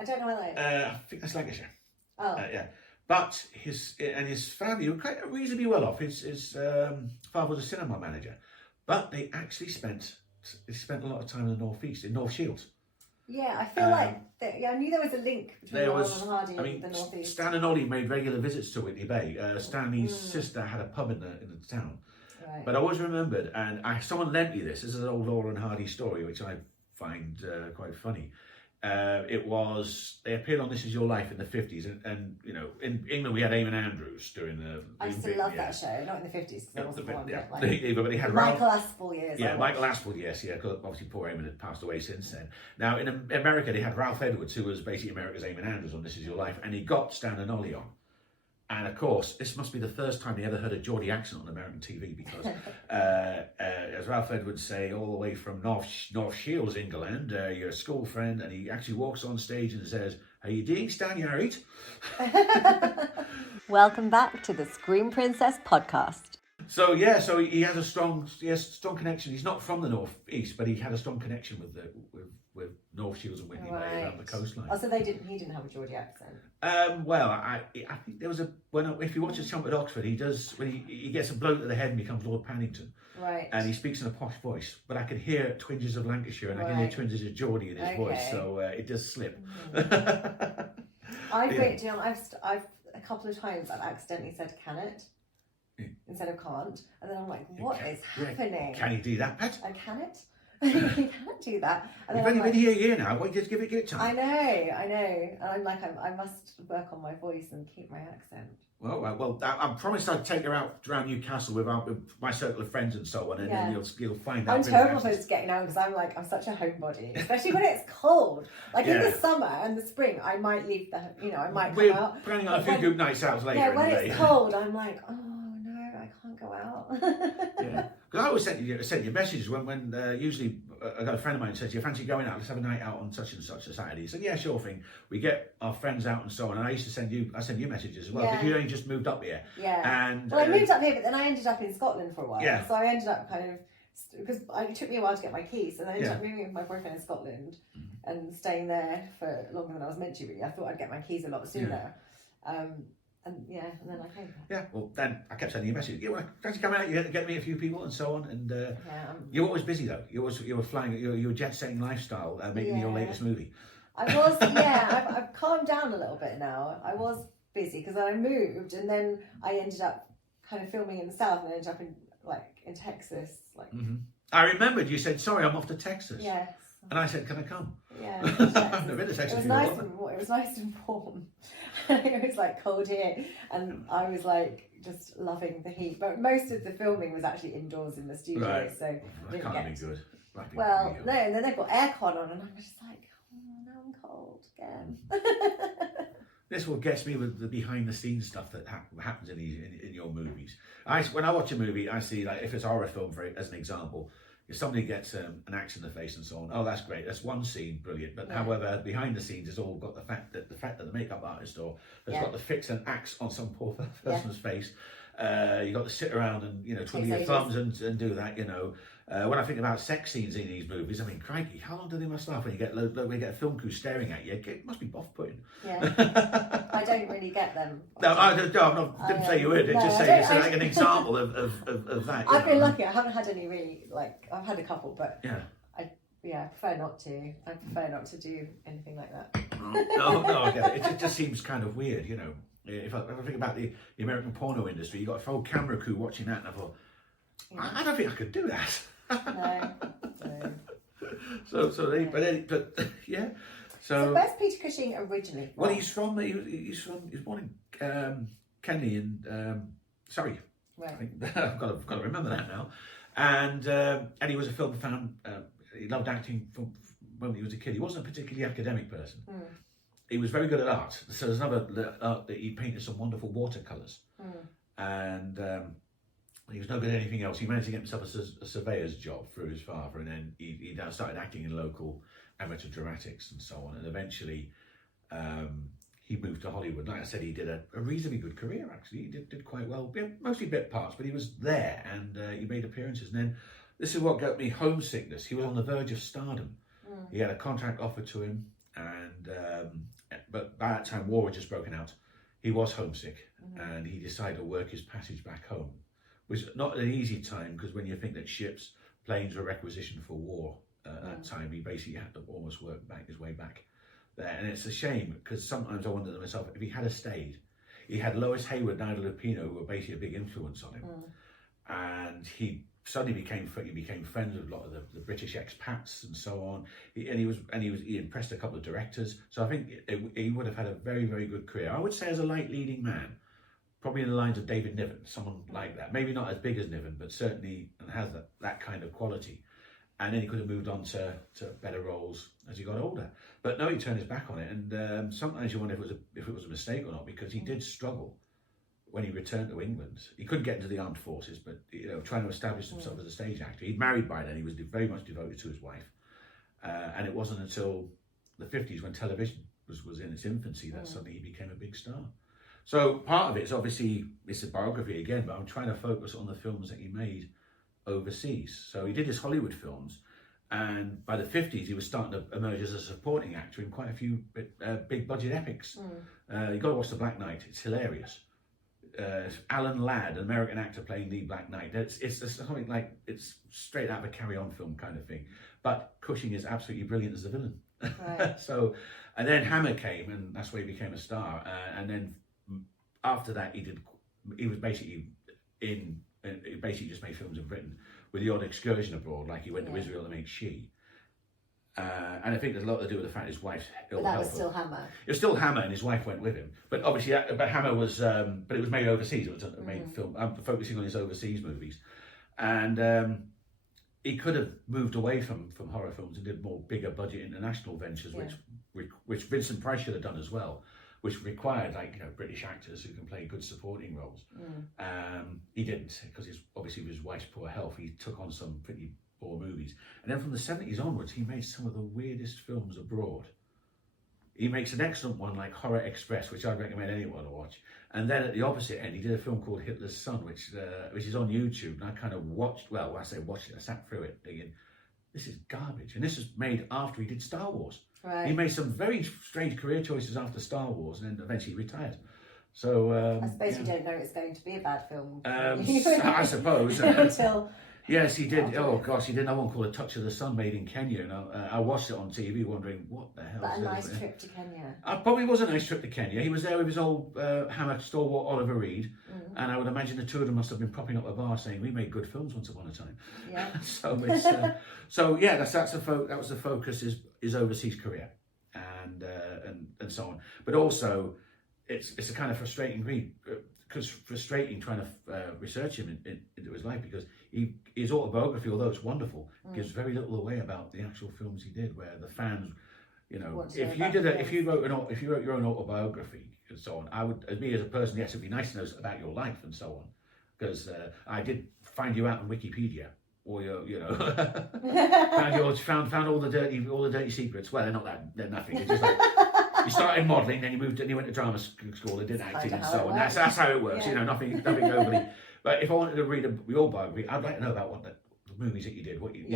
I don't know where that is. I think that's Lancashire. Oh. Yeah. But his family were quite reasonably well off. His father was a cinema manager. But they actually spent a lot of time in the North East, in North Shields. Yeah, I feel I knew there was a link between Laurel and Hardy and the North East. Stan and Ollie made regular visits to Whitney Bay. Stanley's sister had a pub in the town. Right. But I always remembered, and someone lent me this. This is an old Laurel and Hardy story, which I find quite funny. They appeared on This Is Your Life in the 50s, and in England we had Eamon Andrews during the... I used to love that show, not in the 50s, because I wasn't born yet. But they had Michael Aspel years. Yeah, Michael Aspel, yes, because obviously poor Eamon had passed away since then. Now, in America, they had Ralph Edwards, who was basically America's Eamon Andrews on This Is Your Life, and he got Stan and Ollie on. And of course, this must be the first time he ever heard a Geordie accent on American TV, because as Ralph Edwards say, all the way from North Shields, England, your school friend, and he actually walks on stage and says, "How you doing, Stan Yarrett?" Welcome back to the Screen Princess podcast. So he has a strong connection. He's not from the North East, but he had a strong connection with North Shields and Whitney Bay around the coastline. Oh, so he didn't have a Geordie accent. Well, I think there was if you watch a Chump at Oxford, he does, when he gets a blow to the head and becomes Lord Pannington. Right. And he speaks in a posh voice, but I can hear twinges of Lancashire and I can hear twinges of Geordie in his voice, so it does slip. I've a couple of times I've accidentally said "can it" instead of "can't," and then I'm like, what is happening? Can you do that, Pat? I can it. You can't do that. And You've only been here a year now. Why don't you just give it time? I know. And I'm like, I must work on my voice and keep my accent. Well, I promised I'd take her out around Newcastle with my circle of friends and so on, and then you'll find out. I'm terrible for getting out because I'm such a homebody, especially when it's cold. Like in the summer and the spring, I might leave I might come out. We're planning on a few good nights out later. Yeah, when it's cold, I'm like, oh no, I can't go out. Yeah, because I always sent you messages when usually I got a friend of mine who said, "Do you fancy going out? Let's have a night out on such and such a Saturday." He said, "Yeah, sure thing." We get our friends out and so on, and I send you messages as well, because you only just moved up here. Yeah. And I moved up here, but then I ended up in Scotland for a while. Yeah. So I ended up kind of, because it took me a while to get my keys, and I ended up moving with my boyfriend in Scotland and staying there for longer than I was meant to. Really, I thought I'd get my keys a lot sooner. And then I came. Yeah, well, then I kept sending you messages. You want to come out? You get to meet a few people and so on. And you're always busy though. You were flying. You were jet setting lifestyle, making your latest movie. I was. I've calmed down a little bit now. I was busy because I moved, and then I ended up kind of filming in the south, and I ended up in Texas. I remembered you said, "Sorry, I'm off to Texas." Yes. And I said, "Can I come?" Yeah. I've never been to Texas. It was nice and warm. It was cold here, and I was just loving the heat. But most of the filming was actually indoors in the studio, so that can't be good. Well, no, and then they've got aircon on, and I'm just like, oh, now I'm cold again. This what gets me with the behind the scenes stuff that happens in your movies. When I watch a movie, I see if it's a horror film, as an example. If somebody gets an axe in the face and so on, oh, that's great. That's one scene, brilliant. But however, behind the scenes, it's all got the fact that the makeup artist has got to fix an axe on some poor person's face. You got to sit around and twiddle your thumbs and do that. When I think about sex scenes in these movies, I mean, crikey, how long do they must last when you get a film crew staring at you? It must be off-putting. Yeah, I don't really get them. No, I didn't say you would. Just say it's an example of that. I've been lucky. I haven't had any really I've had a couple, but I prefer not to. I prefer not to do anything like that. No, I get it. It just seems kind of weird, If I think about the American porno industry, you got a whole camera crew watching that, and I thought, I don't think I could do that. No. But yeah. So where's Peter Cushing originally from? Well, he's born in Kenley in Surrey. Right. I think I've got to remember that now. And he was a film fan. He loved acting from when he was a kid. He wasn't a particularly academic person. He was very good at art. So there's another art that he painted some wonderful watercolours. And he was no good at anything else. He managed to get himself a surveyor's job through his father, and then he started acting in local amateur dramatics and so on. And eventually he moved to Hollywood. Like I said, he did a reasonably good career, actually. He did quite well, mostly bit parts, but he was there, and he made appearances. And then this is what got me homesickness. He was on the verge of stardom. He had a contract offered to him, and but by that time war had just broken out. He was homesick, and he decided to work his passage back home. Was not an easy time, because when you think that ships, planes were requisitioned for war at that time, he basically had to almost work his way back there. And it's a shame, because sometimes I wonder to myself, if he had stayed, he had Lois Hayward and Ida Lupino, who were basically a big influence on him, and he suddenly became friends with a lot of the British expats and so on. He impressed a couple of directors. So I think he would have had a very, very good career. I would say as a light leading man. Probably in the lines of David Niven, someone like that. Maybe not as big as Niven, but certainly has that kind of quality. And then he could have moved on to better roles as he got older. But no, he turned his back on it. And sometimes you wonder if it was a mistake or not, because he did struggle when he returned to England, he couldn't get into the armed forces, but trying to establish himself as a stage actor. He'd married by then. He was very much devoted to his wife, and it wasn't until the 50s when television was in its infancy that suddenly he became a big star. So part of it's obviously, it's a biography again, but I'm trying to focus on the films that he made overseas. So he did his Hollywood films, and by the 50s he was starting to emerge as a supporting actor in quite a few big budget epics. You got to watch The Black Knight. It's hilarious. Alan Ladd, an American actor playing the Black Knight. It's something like, it's straight out of a Carry On film kind of thing. But Cushing is absolutely brilliant as the villain. Right. So, and then Hammer came, and that's where he became a star. And then after that, he was basically he basically just made films in Britain with the odd excursion abroad, like he went to Israel to make She. And I think there's a lot to do with the fact his wife's ill health. But that was still Hammer. It was still Hammer, and his wife went with him. But obviously, but Hammer was, but it was made overseas. It was a made film. I'm focusing on his overseas movies, and he could have moved away from horror films and did more bigger budget international ventures, which Vincent Price should have done as well, which required British actors who can play good supporting roles. He didn't, because obviously with his wife's poor health, he took on some pretty poor movies. And then from the 70s onwards, he made some of the weirdest films abroad. He makes an excellent one like Horror Express, which I'd recommend anyone to watch. And then at the opposite end, he did a film called Hitler's Son, which is on YouTube. And I kind of watched, well, when I say watched it, I sat through it thinking, this is garbage. And this was made after he did Star Wars. Right. He made some very strange career choices after Star Wars, and then eventually retired. So I suppose you don't know it's going to be a bad film. I suppose. Until Yes, he did. Oh gosh, he did another one called A Touch of the Sun, made in Kenya, and I watched it on TV, wondering what the hell. But a nice trip to Kenya. Probably was a nice trip to Kenya. He was there with his old Hammer stalwart Oliver Reed, and I would imagine the two of them must have been propping up a bar saying, "We made good films once upon a time." Yeah. So it's so yeah, that was the focus, his overseas career, and so on. But also, it's a kind of frustrating read. Frustrating trying to research him into his life, because his autobiography, although it's wonderful, gives very little away about the actual films he did. Where the fans, if you wrote your own autobiography and so on, I would, as me as a person, yes, it'd be nice to know about your life and so on, because I did find you out on Wikipedia, or found all the dirty secrets. Well, they're nothing. It's just like. You started modelling, then you went to drama school and did acting and so on. That's how it works, nothing overly. But if I wanted to read your biography, I'd like to know about what the movies that you did, what you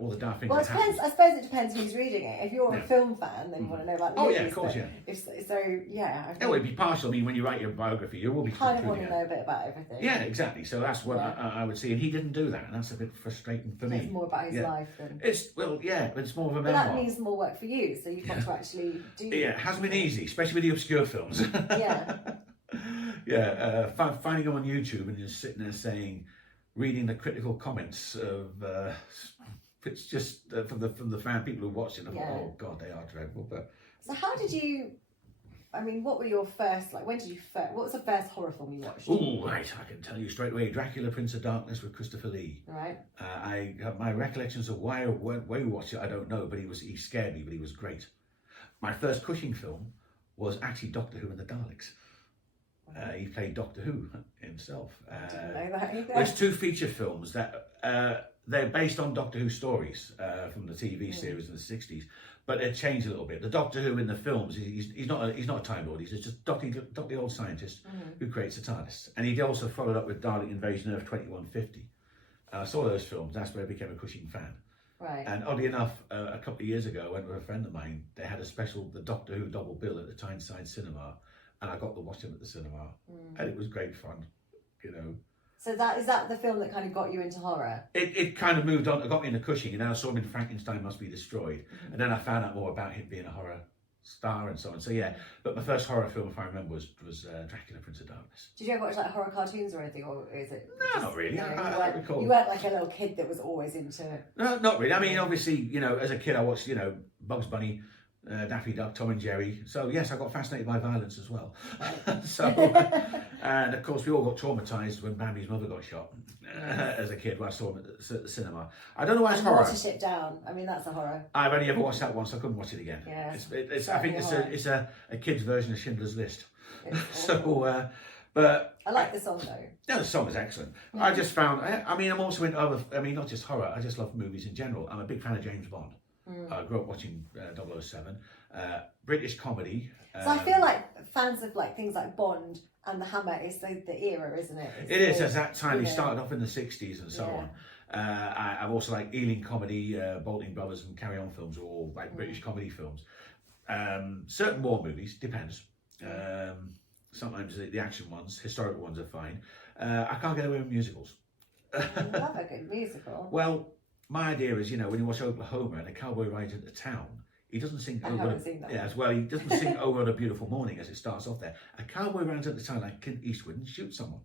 all the daft things. Well, that happened. I suppose it depends who's reading it. If you're a film fan, then you want to know about the movies. Oh yeah, of course, yeah. It'd be partial. I mean, when you write your biography, you will be kind of want to know a bit about everything. Yeah, exactly. So that's what I would see, and he didn't do that, and that's a bit frustrating for me. It's more about his life than. It's but it's more of a memoir. But that means more work for you, so you've got to actually do. Yeah, it hasn't been easy, especially with the obscure films. Finding them on YouTube and just sitting there reading the critical comments of it's just from the fan people who watch it. And I thought, oh god, they are dreadful. But so how did you? I mean, what were your first? Like, when did you first? What was the first horror film you watched? Oh, right, I can tell you straight away. Dracula, Prince of Darkness with Christopher Lee. Right. I have my recollections of why we watched it. I don't know, but he scared me, but he was great. My first Cushing film was actually Doctor Who and the Daleks. He played Doctor Who himself. I didn't know that either. There's two feature films that they're based on Doctor Who stories from the TV series in the 60s, but they're changed a little bit. The Doctor Who in the films, he's not a Time Lord. He's just the old scientist who creates a TARDIS. And he also followed up with Dalek Invasion Earth 2150. I saw those films. That's where I became a Cushing fan. Right. And oddly enough, a couple of years ago, I went with a friend of mine. They had a special, the Doctor Who double bill at the Tyneside Cinema, and I got to watch them at the cinema, and it was great fun, So is that the film that kind of got you into horror? It kind of moved on. It got me into Cushing, and then I saw him in Frankenstein Must Be Destroyed, and then I found out more about him being a horror star and so on. So yeah, but my first horror film, if I remember, was Dracula, Prince of Darkness. Did you ever watch like horror cartoons or anything, or is it? No, not really. I recall. You weren't like a little kid that was always into. No, not really. I mean, obviously, as a kid, I watched, Bugs Bunny, Daffy Duck, Tom and Jerry. So yes, I got fascinated by violence as well. And of course, we all got traumatized when Bambi's mother got shot as a kid when I saw him at the cinema. I don't know why it's horror. Watership Down. I mean, that's a horror. I've only ever watched that once. I couldn't watch it again. Yeah, I think it's a kid's version of Schindler's List. So, But I like the song though. yeah, the song is excellent. Yeah. I just found, I mean, I'm also into other, I mean, not just horror, I just love movies in general. I'm a big fan of James Bond. I grew up watching 007. British comedy. So I feel like fans of like things like Bond and The Hammer is the era, isn't it? It is, at that time. He started off in the 60s and so on. I've also like Ealing comedy, Bolting Brothers and Carry On films are all like British comedy films. Certain war movies, depends. Sometimes the action ones, historical ones are fine. I can't get away with musicals. I love a good musical. Well, my idea is, you know, when you watch Oklahoma and a cowboy rides into town, he doesn't sing I haven't seen that. Yeah, as well. He doesn't sing "Over on a Beautiful Morning" as it starts off there. A cowboy rides into town like Clint Eastwood and shoots someone.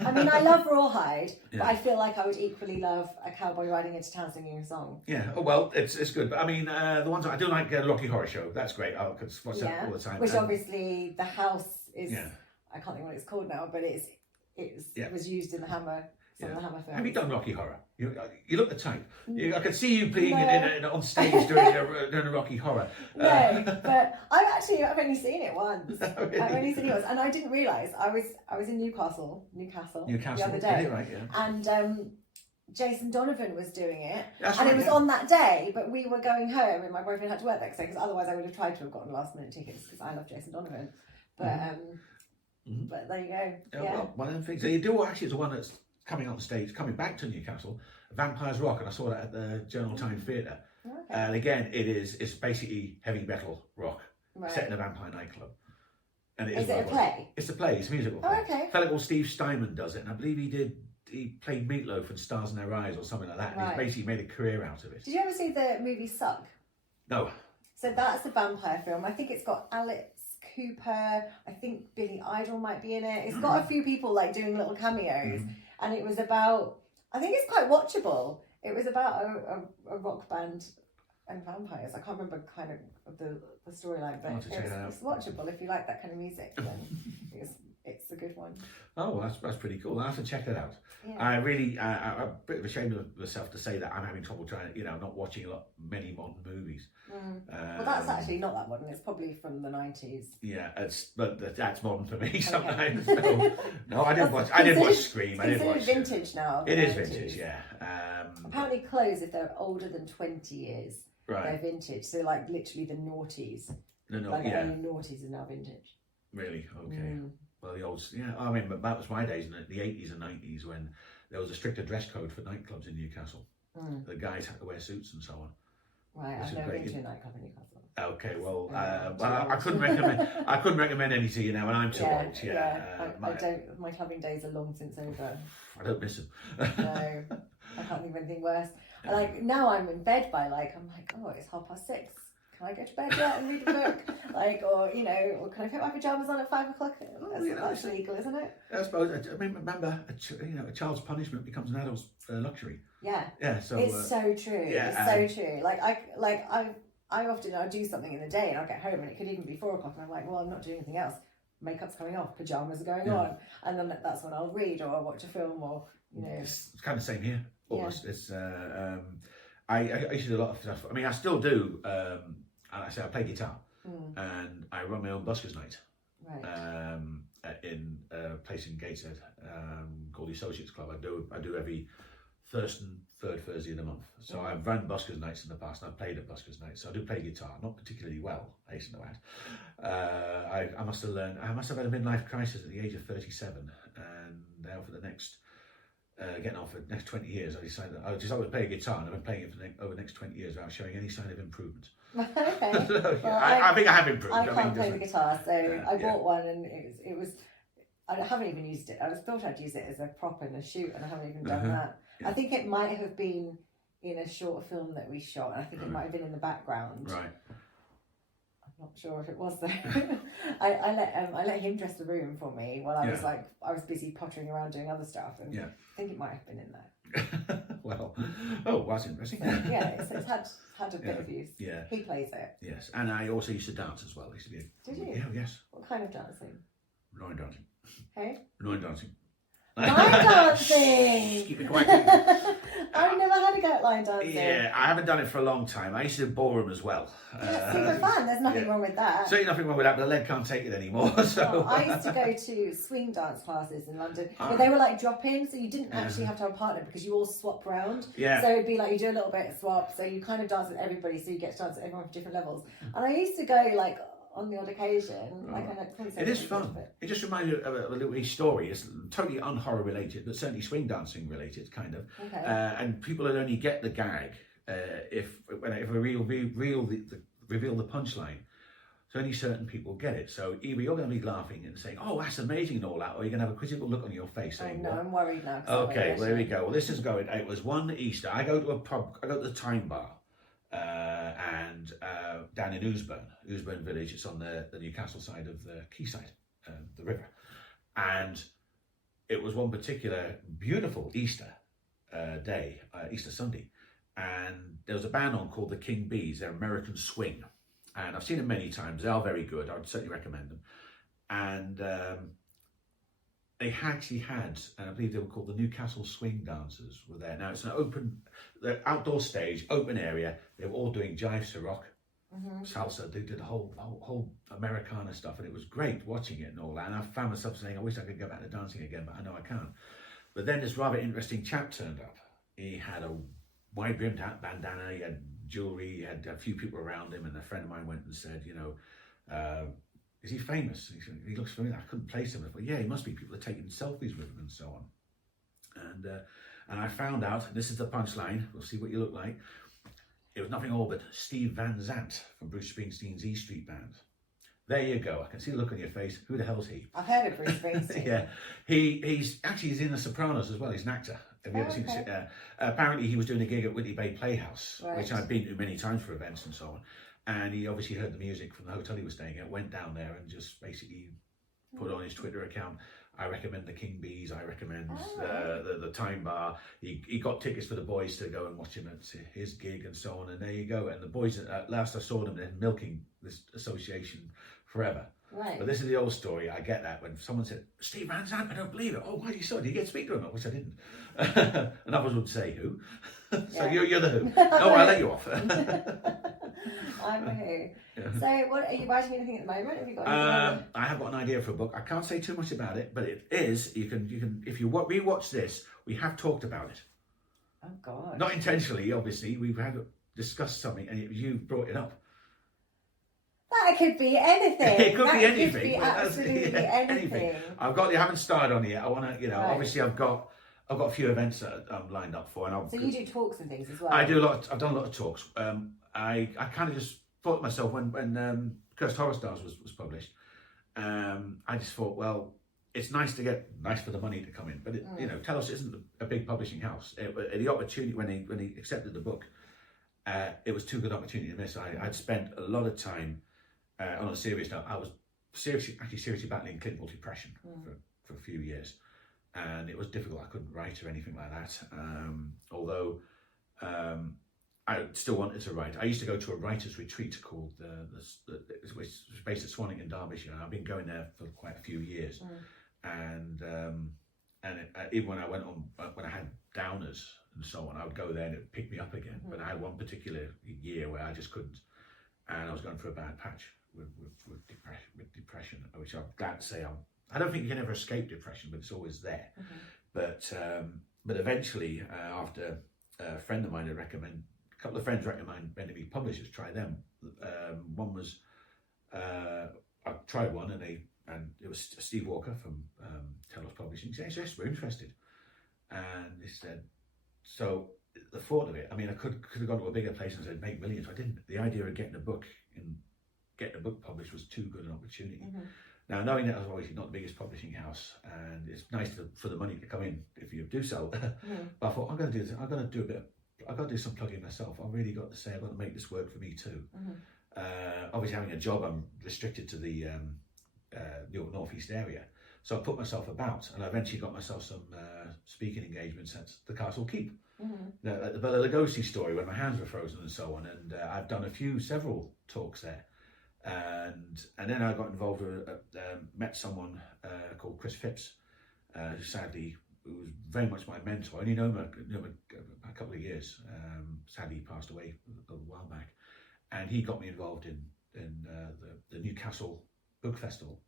I mean, I love Rawhide, but I feel like I would equally love a cowboy riding into town singing a song. Yeah. Oh well, it's good. But I mean, the ones I do like Rocky Horror Show. That's great. I could watch that all the time. Which obviously the house is. Yeah. I can't think what it's called now, but it was used in the Hammer. Some of the Hammer films. Have you done Rocky Horror? You look the type. I could see you being on stage doing a Rocky Horror. No, but I've only seen it once. Really? I've only seen it once, and I didn't realise I was in Newcastle the other day, right, yeah. And Jason Donovan was doing it, That's and right, it was on that day. But we were going home, and my boyfriend had to work that day because otherwise I would have tried to have gotten last minute tickets because I love Jason Donovan. But but there you go. Yeah. Well, one of them things. So you do actually the one that's coming on stage, coming back to Newcastle, Vampires Rock, and I saw that at the Journal Time Theatre. Okay. And again, it's basically heavy metal rock Right. set in a vampire nightclub. And Is it a play? It's a play. It's a musical. Oh, play. okay. A fellow called Steve Steinman does it, and I believe he played Meatloaf in Stars in Their Eyes or something like that. And Right. he's basically made a career out of it. Did you ever see the movie Suck? No. So that's a vampire film. I think it's got Alex Cooper. I think Billy Idol might be in it. It's got a few people like doing little cameos, and it was about. I think it's quite watchable. It was about a rock band and vampires. I can't remember kind of the storyline, but it's watchable if you like that kind of music. Then it's a good one. Oh, that's pretty cool. I'll have to check that out. Yeah. I'm a bit of ashamed of myself to say that I'm having trouble trying, not watching many modern movies. Well, that's actually not that modern. It's probably from the 90s. Yeah, but that's modern for me sometimes. Okay. No, I didn't watch. I didn't watch Scream. I didn't watch. It's vintage now. It is vintage, yeah. Apparently, clothes if they're older than 20 years, they're vintage. So, like literally the noughties. The only noughties are now vintage. Really? Okay. Well, the old, I mean, that was my days in the 80s and 90s when there was a stricter dress code for nightclubs in Newcastle. The guys had to wear suits and so on. Right, I've never been to a nightclub in Newcastle. Okay, well, I couldn't recommend. I couldn't recommend any to you now, and I'm too old. I don't. My clubbing days are long since over. I don't miss them. No, I can't think of anything worse. Like now, I'm in bed by I'm like, oh, it's 6:30. Can I go to bed yet and read a book? Or can I put my pajamas on at 5 o'clock? That's legal, isn't it? I suppose. I mean, remember, a child's punishment becomes an adult's luxury. Yeah. Yeah. So it's so true. Yeah, it's so true. I often I'll do something in the day and I'll get home and it could even be 4 o'clock and I'm like, well, I'm not doing anything else. Makeup's coming off, pajamas are going on, and then that's when I'll read or I'll watch a film or It's kind of the same here. Almost. Yeah. It's I used to do a lot of stuff. I mean, I still do. I play guitar, and I run my own buskers night. Right. In a place in Gateshead called the Associates Club. I do every first and third Thursday of the month. So I've run buskers nights in the past, and I've played at buskers nights. So I do play guitar, not particularly well, I hasten to add. I must have had a midlife crisis at the age of 37, and now for the next. Getting on for the next 20 years, I decided that I would play a guitar, and I've been playing it over the next 20 years without showing any sign of improvement. Okay. So, well, I think I have improved. I can't play the guitar, so I bought one, and it was. I haven't even used it. I thought I'd use it as a prop in a shoot, and I haven't even done that. Yeah. I think it might have been in a short film that we shot, and I think it might have been in the background. Right. Not sure if it was though. I let him dress the room for me while I was busy pottering around doing other stuff, and I think it might have been in there. Well, that's interesting. It's had a bit of use. Yeah, he plays it. Yes, and I also used to dance as well. Did you? Yeah, yes. What kind of dancing? Line dancing. Hey. Line dancing. Line dancing. Keep it quiet. I've never had a go at line dancing. Yeah, I haven't done it for a long time. I used to do ballroom as well. That's super fun. There's nothing wrong with that. Certainly nothing wrong with that, but the leg can't take it anymore. So I used to go to swing dance classes in London, but they were like drop-in, so you didn't actually have to have a partner because you all swap round. Yeah. So it'd be like you do a little bit of swap, so you kind of dance with everybody, so you get to dance with everyone for different levels. And I used to go like on the odd occasion, like it is fun. It just reminds me of a little story. It's totally un-horror related, but certainly swing dancing related, kind of. Okay. And people would only get the gag if I reveal the punchline. So only certain people get it. So either you're going to be laughing and saying, "Oh, that's amazing," and all that, or you're going to have a quizzical look on your face saying, "No, I'm worried now." Okay, well, there we go. Well, this is going. It was one Easter. I go to a pub. I go to the Time Bar. And down in Ousbourne village, it's on the Newcastle side of the quayside, the river. And it was one particular beautiful Easter day, Easter Sunday. And there was a band on called the King Bees. They're American swing. And I've seen them many times. They are very good. I would certainly recommend them. And they actually had, and I believe they were called the Newcastle Swing Dancers were there. Now it's the outdoor stage, open area. They were all doing jive to rock, salsa. They did the whole Americana stuff, and it was great watching it and all that. And I found myself saying, I wish I could go back to dancing again, but I know I can't. But then this rather interesting chap turned up. He had a wide-brimmed bandana, he had jewelry, he had a few people around him, and a friend of mine went and said, is he famous? He looks familiar. I couldn't place him. I thought, yeah, he must be. People are taking selfies with him and so on. And I found out, and this is the punchline, we'll see what you look like. It was nothing all but Steve Van Zandt from Bruce Springsteen's E Street Band. There you go. I can see the look on your face. Who the hell's he? I've heard of Bruce Springsteen. Yeah. He's in The Sopranos as well. He's an actor. Have you ever seen it? Apparently he was doing a gig at Whitley Bay Playhouse, which I've been to many times for events and so on. And he obviously heard the music from the hotel he was staying at, went down there and just basically put on his Twitter account, I recommend the King Bees, I recommend the Time Bar. He got tickets for the boys to go and watch him at his gig and so on. And there you go. And the boys, at last I saw them, they're milking this association forever. Right. But this is the old story. I get that when someone said, Steve Van Zandt, I don't believe it. Oh, why do you so? Did you get to speak to him? Which I didn't. And others would say who. So you're the who. No, I'll let you off. I'm a who. Yeah. So what are you writing anything at the moment? Have you got I have got an idea for a book. I can't say too much about it, but it is, you can if you rewatch this, we have talked about it. Oh God. Not intentionally, obviously. We've had discussed something and you brought it up. That could be anything. It could be anything. Could be absolutely anything. I haven't started on it yet. I want to, obviously I've got a few events that I'm lined up for. And so you do talks and things as well? I do a lot. I've done a lot of talks. I kind of just thought to myself when Cursed Horror Stars was published, I just thought, well, it's nice for the money to come in, but Telos isn't a big publishing house. The opportunity when he accepted the book, it was too good an opportunity to miss. I'd spent a lot of time on a serious note. I was seriously battling clinical depression for a few years, and it was difficult. I couldn't write or anything like that. Although I still wanted to write. I used to go to a writers' retreat called which was based at Swanwick, Derbyshire, and I've been going there for quite a few years. And even when I had downers and so on, I would go there and it would pick me up again. But I had one particular year where I just couldn't, and I was going through a bad patch with depression, which I'm glad to say I don't think you can ever escape depression, but it's always there. But eventually, after a friend of mine a couple of friends recommended me publishers, try them. One was I tried one and it was Steve Walker from Telos Publishing. He said, yes, we're interested. And they said, so the thought of it, I mean, I could have gone to a bigger place and said, make millions. I didn't. The idea of getting a book published was too good an opportunity. Now, knowing that I was obviously not the biggest publishing house, and it's nice for the money to come in if you do sell. But I thought, I'm going to do this. I've got to do some plugging myself. I've really got to say, I've got to make this work for me too. Obviously, having a job, I'm restricted to the New York Northeast area. So I put myself about, and I eventually got myself some speaking engagements at the Castle Keep. At the Bela Lugosi story, when my hands were frozen and so on. And I've done several talks there. And then I got involved with, met someone called Chris Phipps, who sadly was very much my mentor. I only know him a couple of years. Sadly, he passed away a little while back, and he got me involved in the Newcastle Book Festival.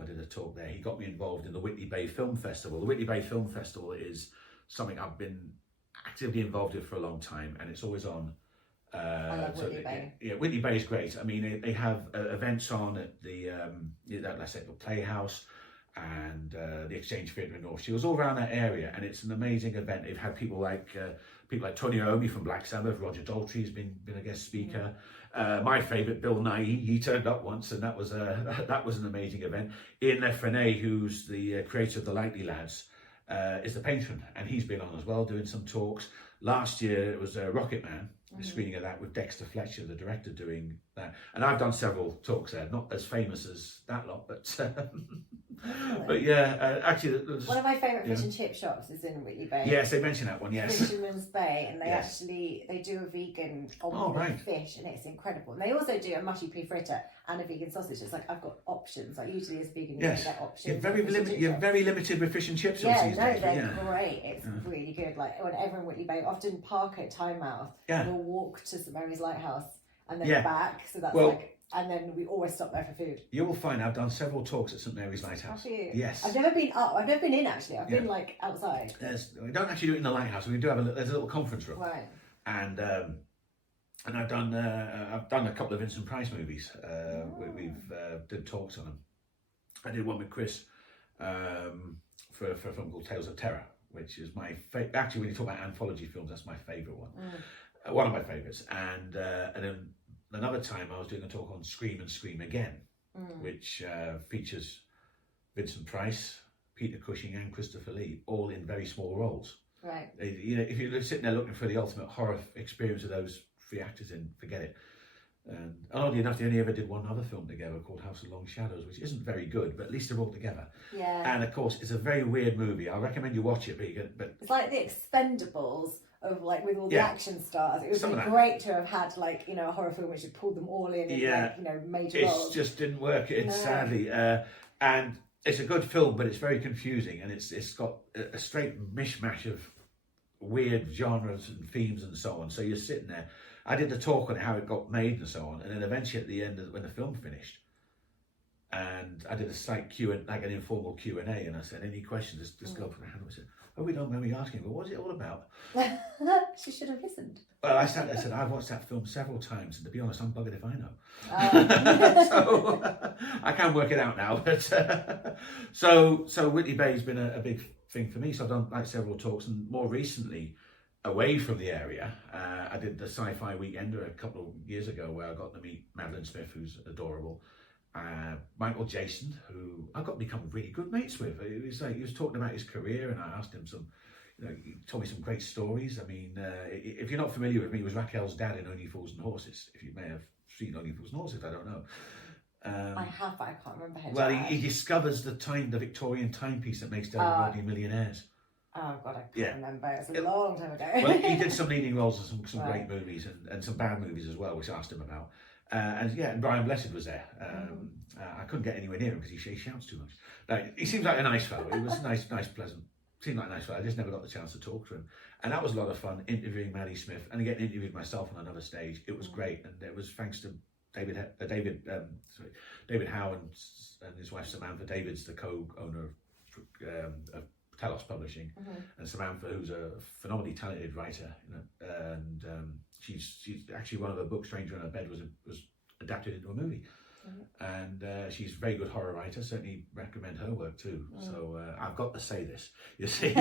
I did a talk there. He got me involved in the Whitley Bay Film Festival. The Whitley Bay Film Festival is something I've been actively involved in for a long time, and it's always on. I love Whitley Bay. Yeah, Whitley Bay is great. I mean, they have events on at the let's say the Playhouse and the Exchange Theatre in North Shields, all around that area, and it's an amazing event. They've had people like Tony Iommi from Black Sabbath, Roger Daltrey's been a guest speaker. My favourite, Bill Nighy, he turned up once, and that was an amazing event. Ian Lefrene, who's the creator of the Likely Lads, is the patron, and he's been on as well, doing some talks. Last year it was Rocket Man, a screening of that with Dexter Fletcher, the director, doing that. And I've done several talks there, not as famous as that lot, but but yeah, actually, one of my favourite fish and chip shops is in Whitley Bay. Yes, they mentioned that one. Yes, Fisherman's Bay, and they do a vegan omelette fish, and it's incredible. And they also do a mushy pea fritter and a vegan sausage. It's like I've got options. Like usually as vegan, you get options. You're very limited with fish and chips. They're great. It's really good. Like whenever in Whitley Bay, often park at Tynemouth. Yeah. We'll walk to St Mary's Lighthouse and then back. So that's and then we always stop there for food. You will find I've done several talks at St Mary's Lighthouse. Have you? Yes. I've never been up. I've never been in actually. I've been like outside. We don't actually do it in the lighthouse. We do have there's a little conference room. Right. And I've done a couple of Vincent Price movies. We've did talks on them. I did one with Chris for a film called Tales of Terror, which is my favorite. Actually, when you talk about anthology films, that's my favourite one. One of my favourites. And then another time I was doing a talk on Scream and Scream Again, which features Vincent Price, Peter Cushing and Christopher Lee, all in very small roles. Right. If you're sitting there looking for the ultimate horror experience of those three actors, in, forget it. And oddly enough, they only ever did one other film together called House of Long Shadows, which isn't very good, but at least they're all together. Yeah. And of course, it's a very weird movie. I recommend you watch it, but it's like the Expendables of like with all the action stars. It would be great to have had like a horror film which had pulled them all in like major roles. It just didn't work. Sadly, and it's a good film, but it's very confusing, and it's got a straight mishmash of weird genres and themes and so on. So you're sitting there. I did the talk on how it got made and so on, and then eventually at the end, when the film finished, and I did a slight like an informal Q&A, and I said, any questions? Just go for the hand. I said, oh, we don't mind me asking, but what's it all about? She should have listened. Well, I sat there and said, I've watched that film several times, and to be honest, I'm buggered if I know. So I can work it out now. But so Whitley Bay's been a big thing for me. So I've done like several talks, and more recently, away from the area, I did the Sci-Fi Weekender a couple of years ago, where I got to meet Madeline Smith, who's adorable, Michael Jason, who I got to become really good mates with. He was talking about his career, and I asked him some, he told me some great stories. I mean, if you're not familiar with me, he was Raquel's dad in Only Fools and Horses. If you may have seen Only Fools and Horses, I don't know. I have, but I can't remember his Well, dad. he discovers the Victorian timepiece that makes Delhi millionaires. Oh God, I can't remember. It was a long time ago. Well, he did some leading roles in some great movies and some bad movies as well, which I asked him about. And Brian Blessed was there. I couldn't get anywhere near him because he shouts too much. No, he seems like a nice fellow. He was nice, pleasant. Seemed like a nice fellow. I just never got the chance to talk to him. And that was a lot of fun, interviewing Maddie Smith and getting interviewed myself on another stage. It was great, and it was thanks to David Howe and his wife Samantha. David's the co-owner of Telos Publishing, and Samantha, who's a phenomenally talented writer, and she's actually one of her books, Stranger in Her Bed, was adapted into a movie, and she's a very good horror writer. Certainly recommend her work too. So I've got to say this, you see,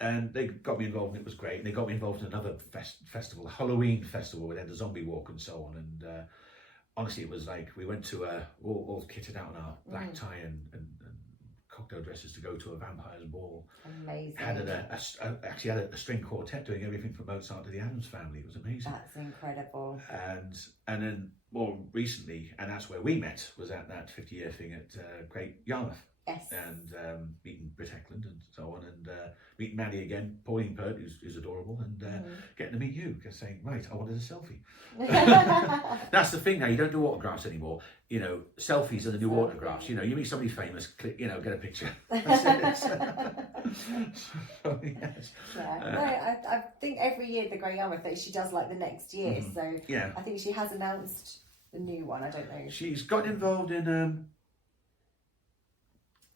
and they got me involved, and it was great. And they got me involved in another festival, a Halloween festival, where they had the zombie walk and so on. And honestly, it was like we went to all kitted out in our black tie and cocktail dresses to go to a vampire's ball. Amazing. Actually had a string quartet doing everything from Mozart to the Addams Family. It was amazing. That's incredible. And then more recently, and that's where we met, was at that 50-year thing at Great Yarmouth. Yes. And meeting Britt Eklund and so on, and meeting Maddie again, Pauline Pert, who's adorable, and getting to meet you, just saying, right, I wanted a selfie. That's the thing now, you don't do autographs anymore. You know, selfies are the new autographs. You know, you meet somebody famous, click, you know, get a picture. That's it. So, yes. Yeah. I think every year the Grey Yarmouth that she does like the next year. So yeah. I think she has announced the new one. I don't know. She's got involved in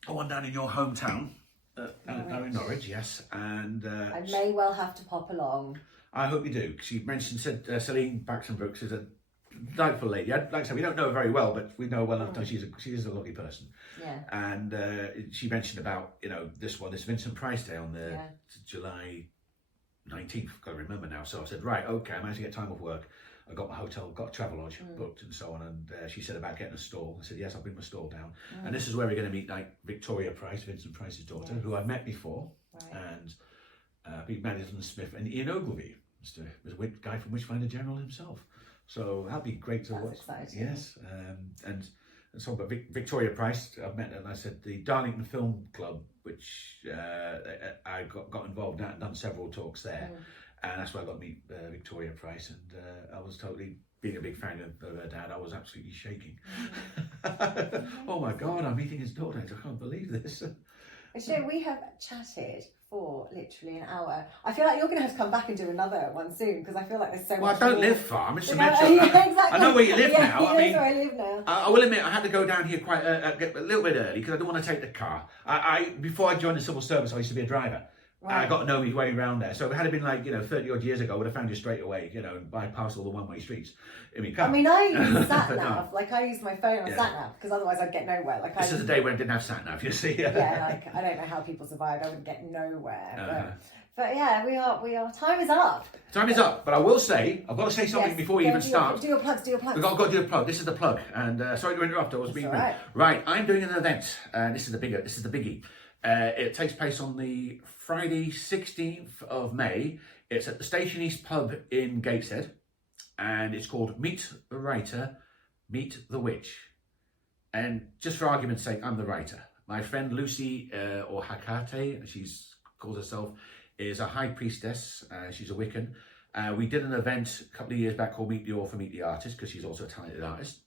one down in your hometown, down in Norwich, yes, and I may well have to pop along. I hope you do. She said Celine Baxton Brooks is a delightful lady. Like I said, we don't know her very well, but we know her well enough that she is a lovely person. Yeah. And she mentioned about this Vincent Price Day on the July 19th. Got to remember now. So I said, right, okay, I managed to get time off work. I got my hotel, got a travel lodge booked and so on, and she said about getting a stall. I said, yes, I'll bring my stall down. And this is where we're going to meet like Victoria Price, Vincent Price's daughter, who I've met before, and Big Madison Smith and Ian Ogilvy, was a guy from Witchfinder General himself. So that'll be great to watch. Exciting. Yes, and so but Victoria Price, I've met her, and I said the Darlington Film Club, which I got involved in that and done several talks there. And that's where I got to meet Victoria Price, and I was totally, being a big fan of her dad, I was absolutely shaking. Oh my God, I'm meeting his daughter, I can't believe this. Actually, we have chatted for literally an hour. I feel like you're going to have to come back and do another one soon, because I feel like there's so much. Well, I don't more. live far, I'm in Yeah, Metro. exactly. I know where you live now. I mean, where I live now. I will admit, I had to go down here quite get a little bit early, because I didn't want to take the car. Before I joined the civil service, I used to be a driver. Right. I got to know my way around there. So if it had been like, 30 odd years ago, I would have found you straight away, and bypassed all the one-way streets in my car. I mean, I use sat-nav. Like, I use my phone on sat-nav, because otherwise I'd get nowhere. Like, this is a day when I didn't have sat-nav, you see. Yeah, like, I don't know how people survived. I would get nowhere. But yeah, we are. Time is up. Time is up. But I will say, I've got to say something before we even start. Do your plugs. I've got to do a plug. This is the plug. And sorry to interrupt. I was being rude. Right, I'm doing an event. This is the biggie. It takes place on the Friday 16th of May. It's at the Station East pub in Gateshead, and it's called Meet the Writer, Meet the Witch. And just for argument's sake, I'm the writer. My friend Lucy, or Hakate, she calls herself, is a high priestess. She's a Wiccan. We did an event a couple of years back called Meet the Author, Meet the Artist, because she's also a talented artist.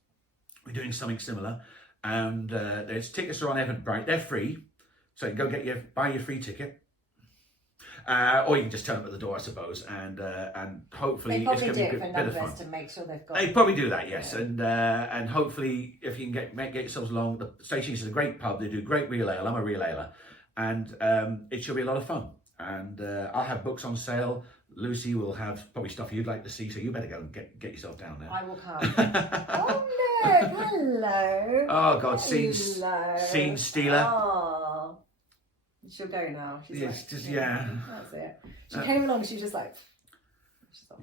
We're doing something similar, and there's tickets are on Eventbrite. They're free. So you can go buy your free ticket, or you can just turn up at the door, I suppose, and hopefully it's going to be a bit of fun. To make sure they've got. They probably do that, yes, and hopefully if you can get yourselves along, the Station is a great pub. They do great real ale. I'm a real aler, and it should be a lot of fun. And I'll have books on sale. Lucy will have probably stuff you'd like to see, so you better go and get yourself down there. I will come. Oh look, hello. Oh God, scene stealer. Oh. She'll go now. She's That's it. She came along, she was just like...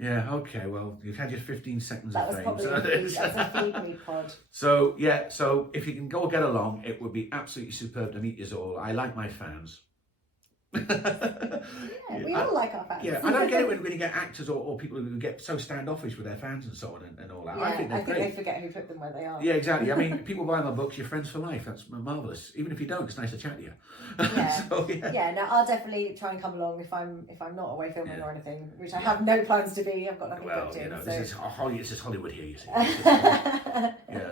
Yeah, okay, well, you've had your 15 seconds of fame. That was a feed me pod. So if you can go get along, it would be absolutely superb to meet you all. I like my fans. We all like our fans. Yeah, I don't get it when you get actors or people who get so standoffish with their fans and so on and all that. Yeah, I think they're great. They forget who put them where they are. Yeah, exactly. I mean, people buy my books, you're friends for life. That's marvellous. Even if you don't, it's nice to chat to you. Yeah. No, I'll definitely try and come along if I'm not away filming or anything, which I have no plans to be. I've got nothing booked in. This is Hollywood here, you see.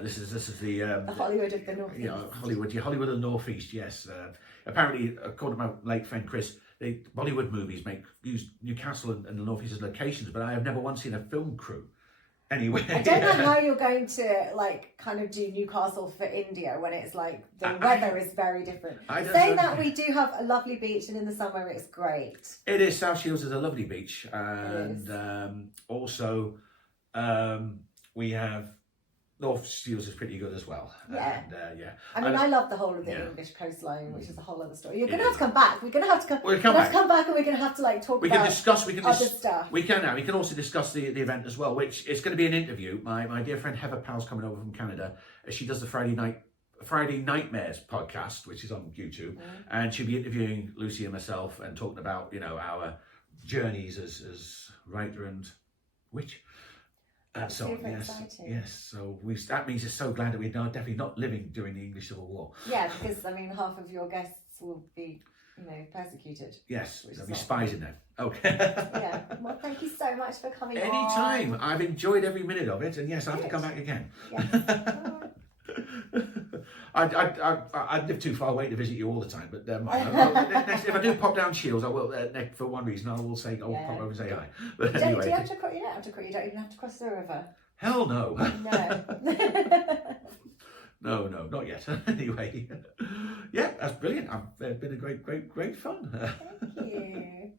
This is the Hollywood of the North East. Hollywood of the North East, yes. Apparently, according to my late friend Chris, Bollywood movies use Newcastle and the North East as locations, but I have never once seen a film crew anywhere. I don't know how you're going to kind of do Newcastle for India when it's like the weather is very different. Saying that, we do have a lovely beach, and in the summer it's great. It is. South Shields is a lovely beach, and also we have North Shields is pretty good as well. Yeah. And, I mean, I love the whole of the English coastline, which is a whole other story. You're going to have to come back. We're going to have to come. We're going to have to come back, and we're going to have to talk about. We can discuss. We can other stuff. We can now. We can also discuss the event as well, which is going to be an interview. My dear friend Heather Powell's coming over from Canada. She does the Friday Nightmares podcast, which is on YouTube, and she'll be interviewing Lucy and myself and talking about our journeys as writer and witch. That's so super yes, exciting. yes. So that means it's so glad that we're definitely not living during the English Civil War. Yeah, because I mean, half of your guests will be, persecuted. Yes, Which there'll is be not spies fun. in there. Okay. Yeah. Well, thank you so much for coming on. Anytime. I've enjoyed every minute of it, and yes, I have to Good. come back again. Yes. I'd live too far away to visit you all the time, but next, if I do pop down Shields, I will. For one reason, I will say I'll pop over and say hi. But Do anyway, you have to cross? You don't have to cross. You don't even have to cross the river. hell no. No. No, not yet. Anyway, yeah, that's brilliant. It's been a great fun. Thank you.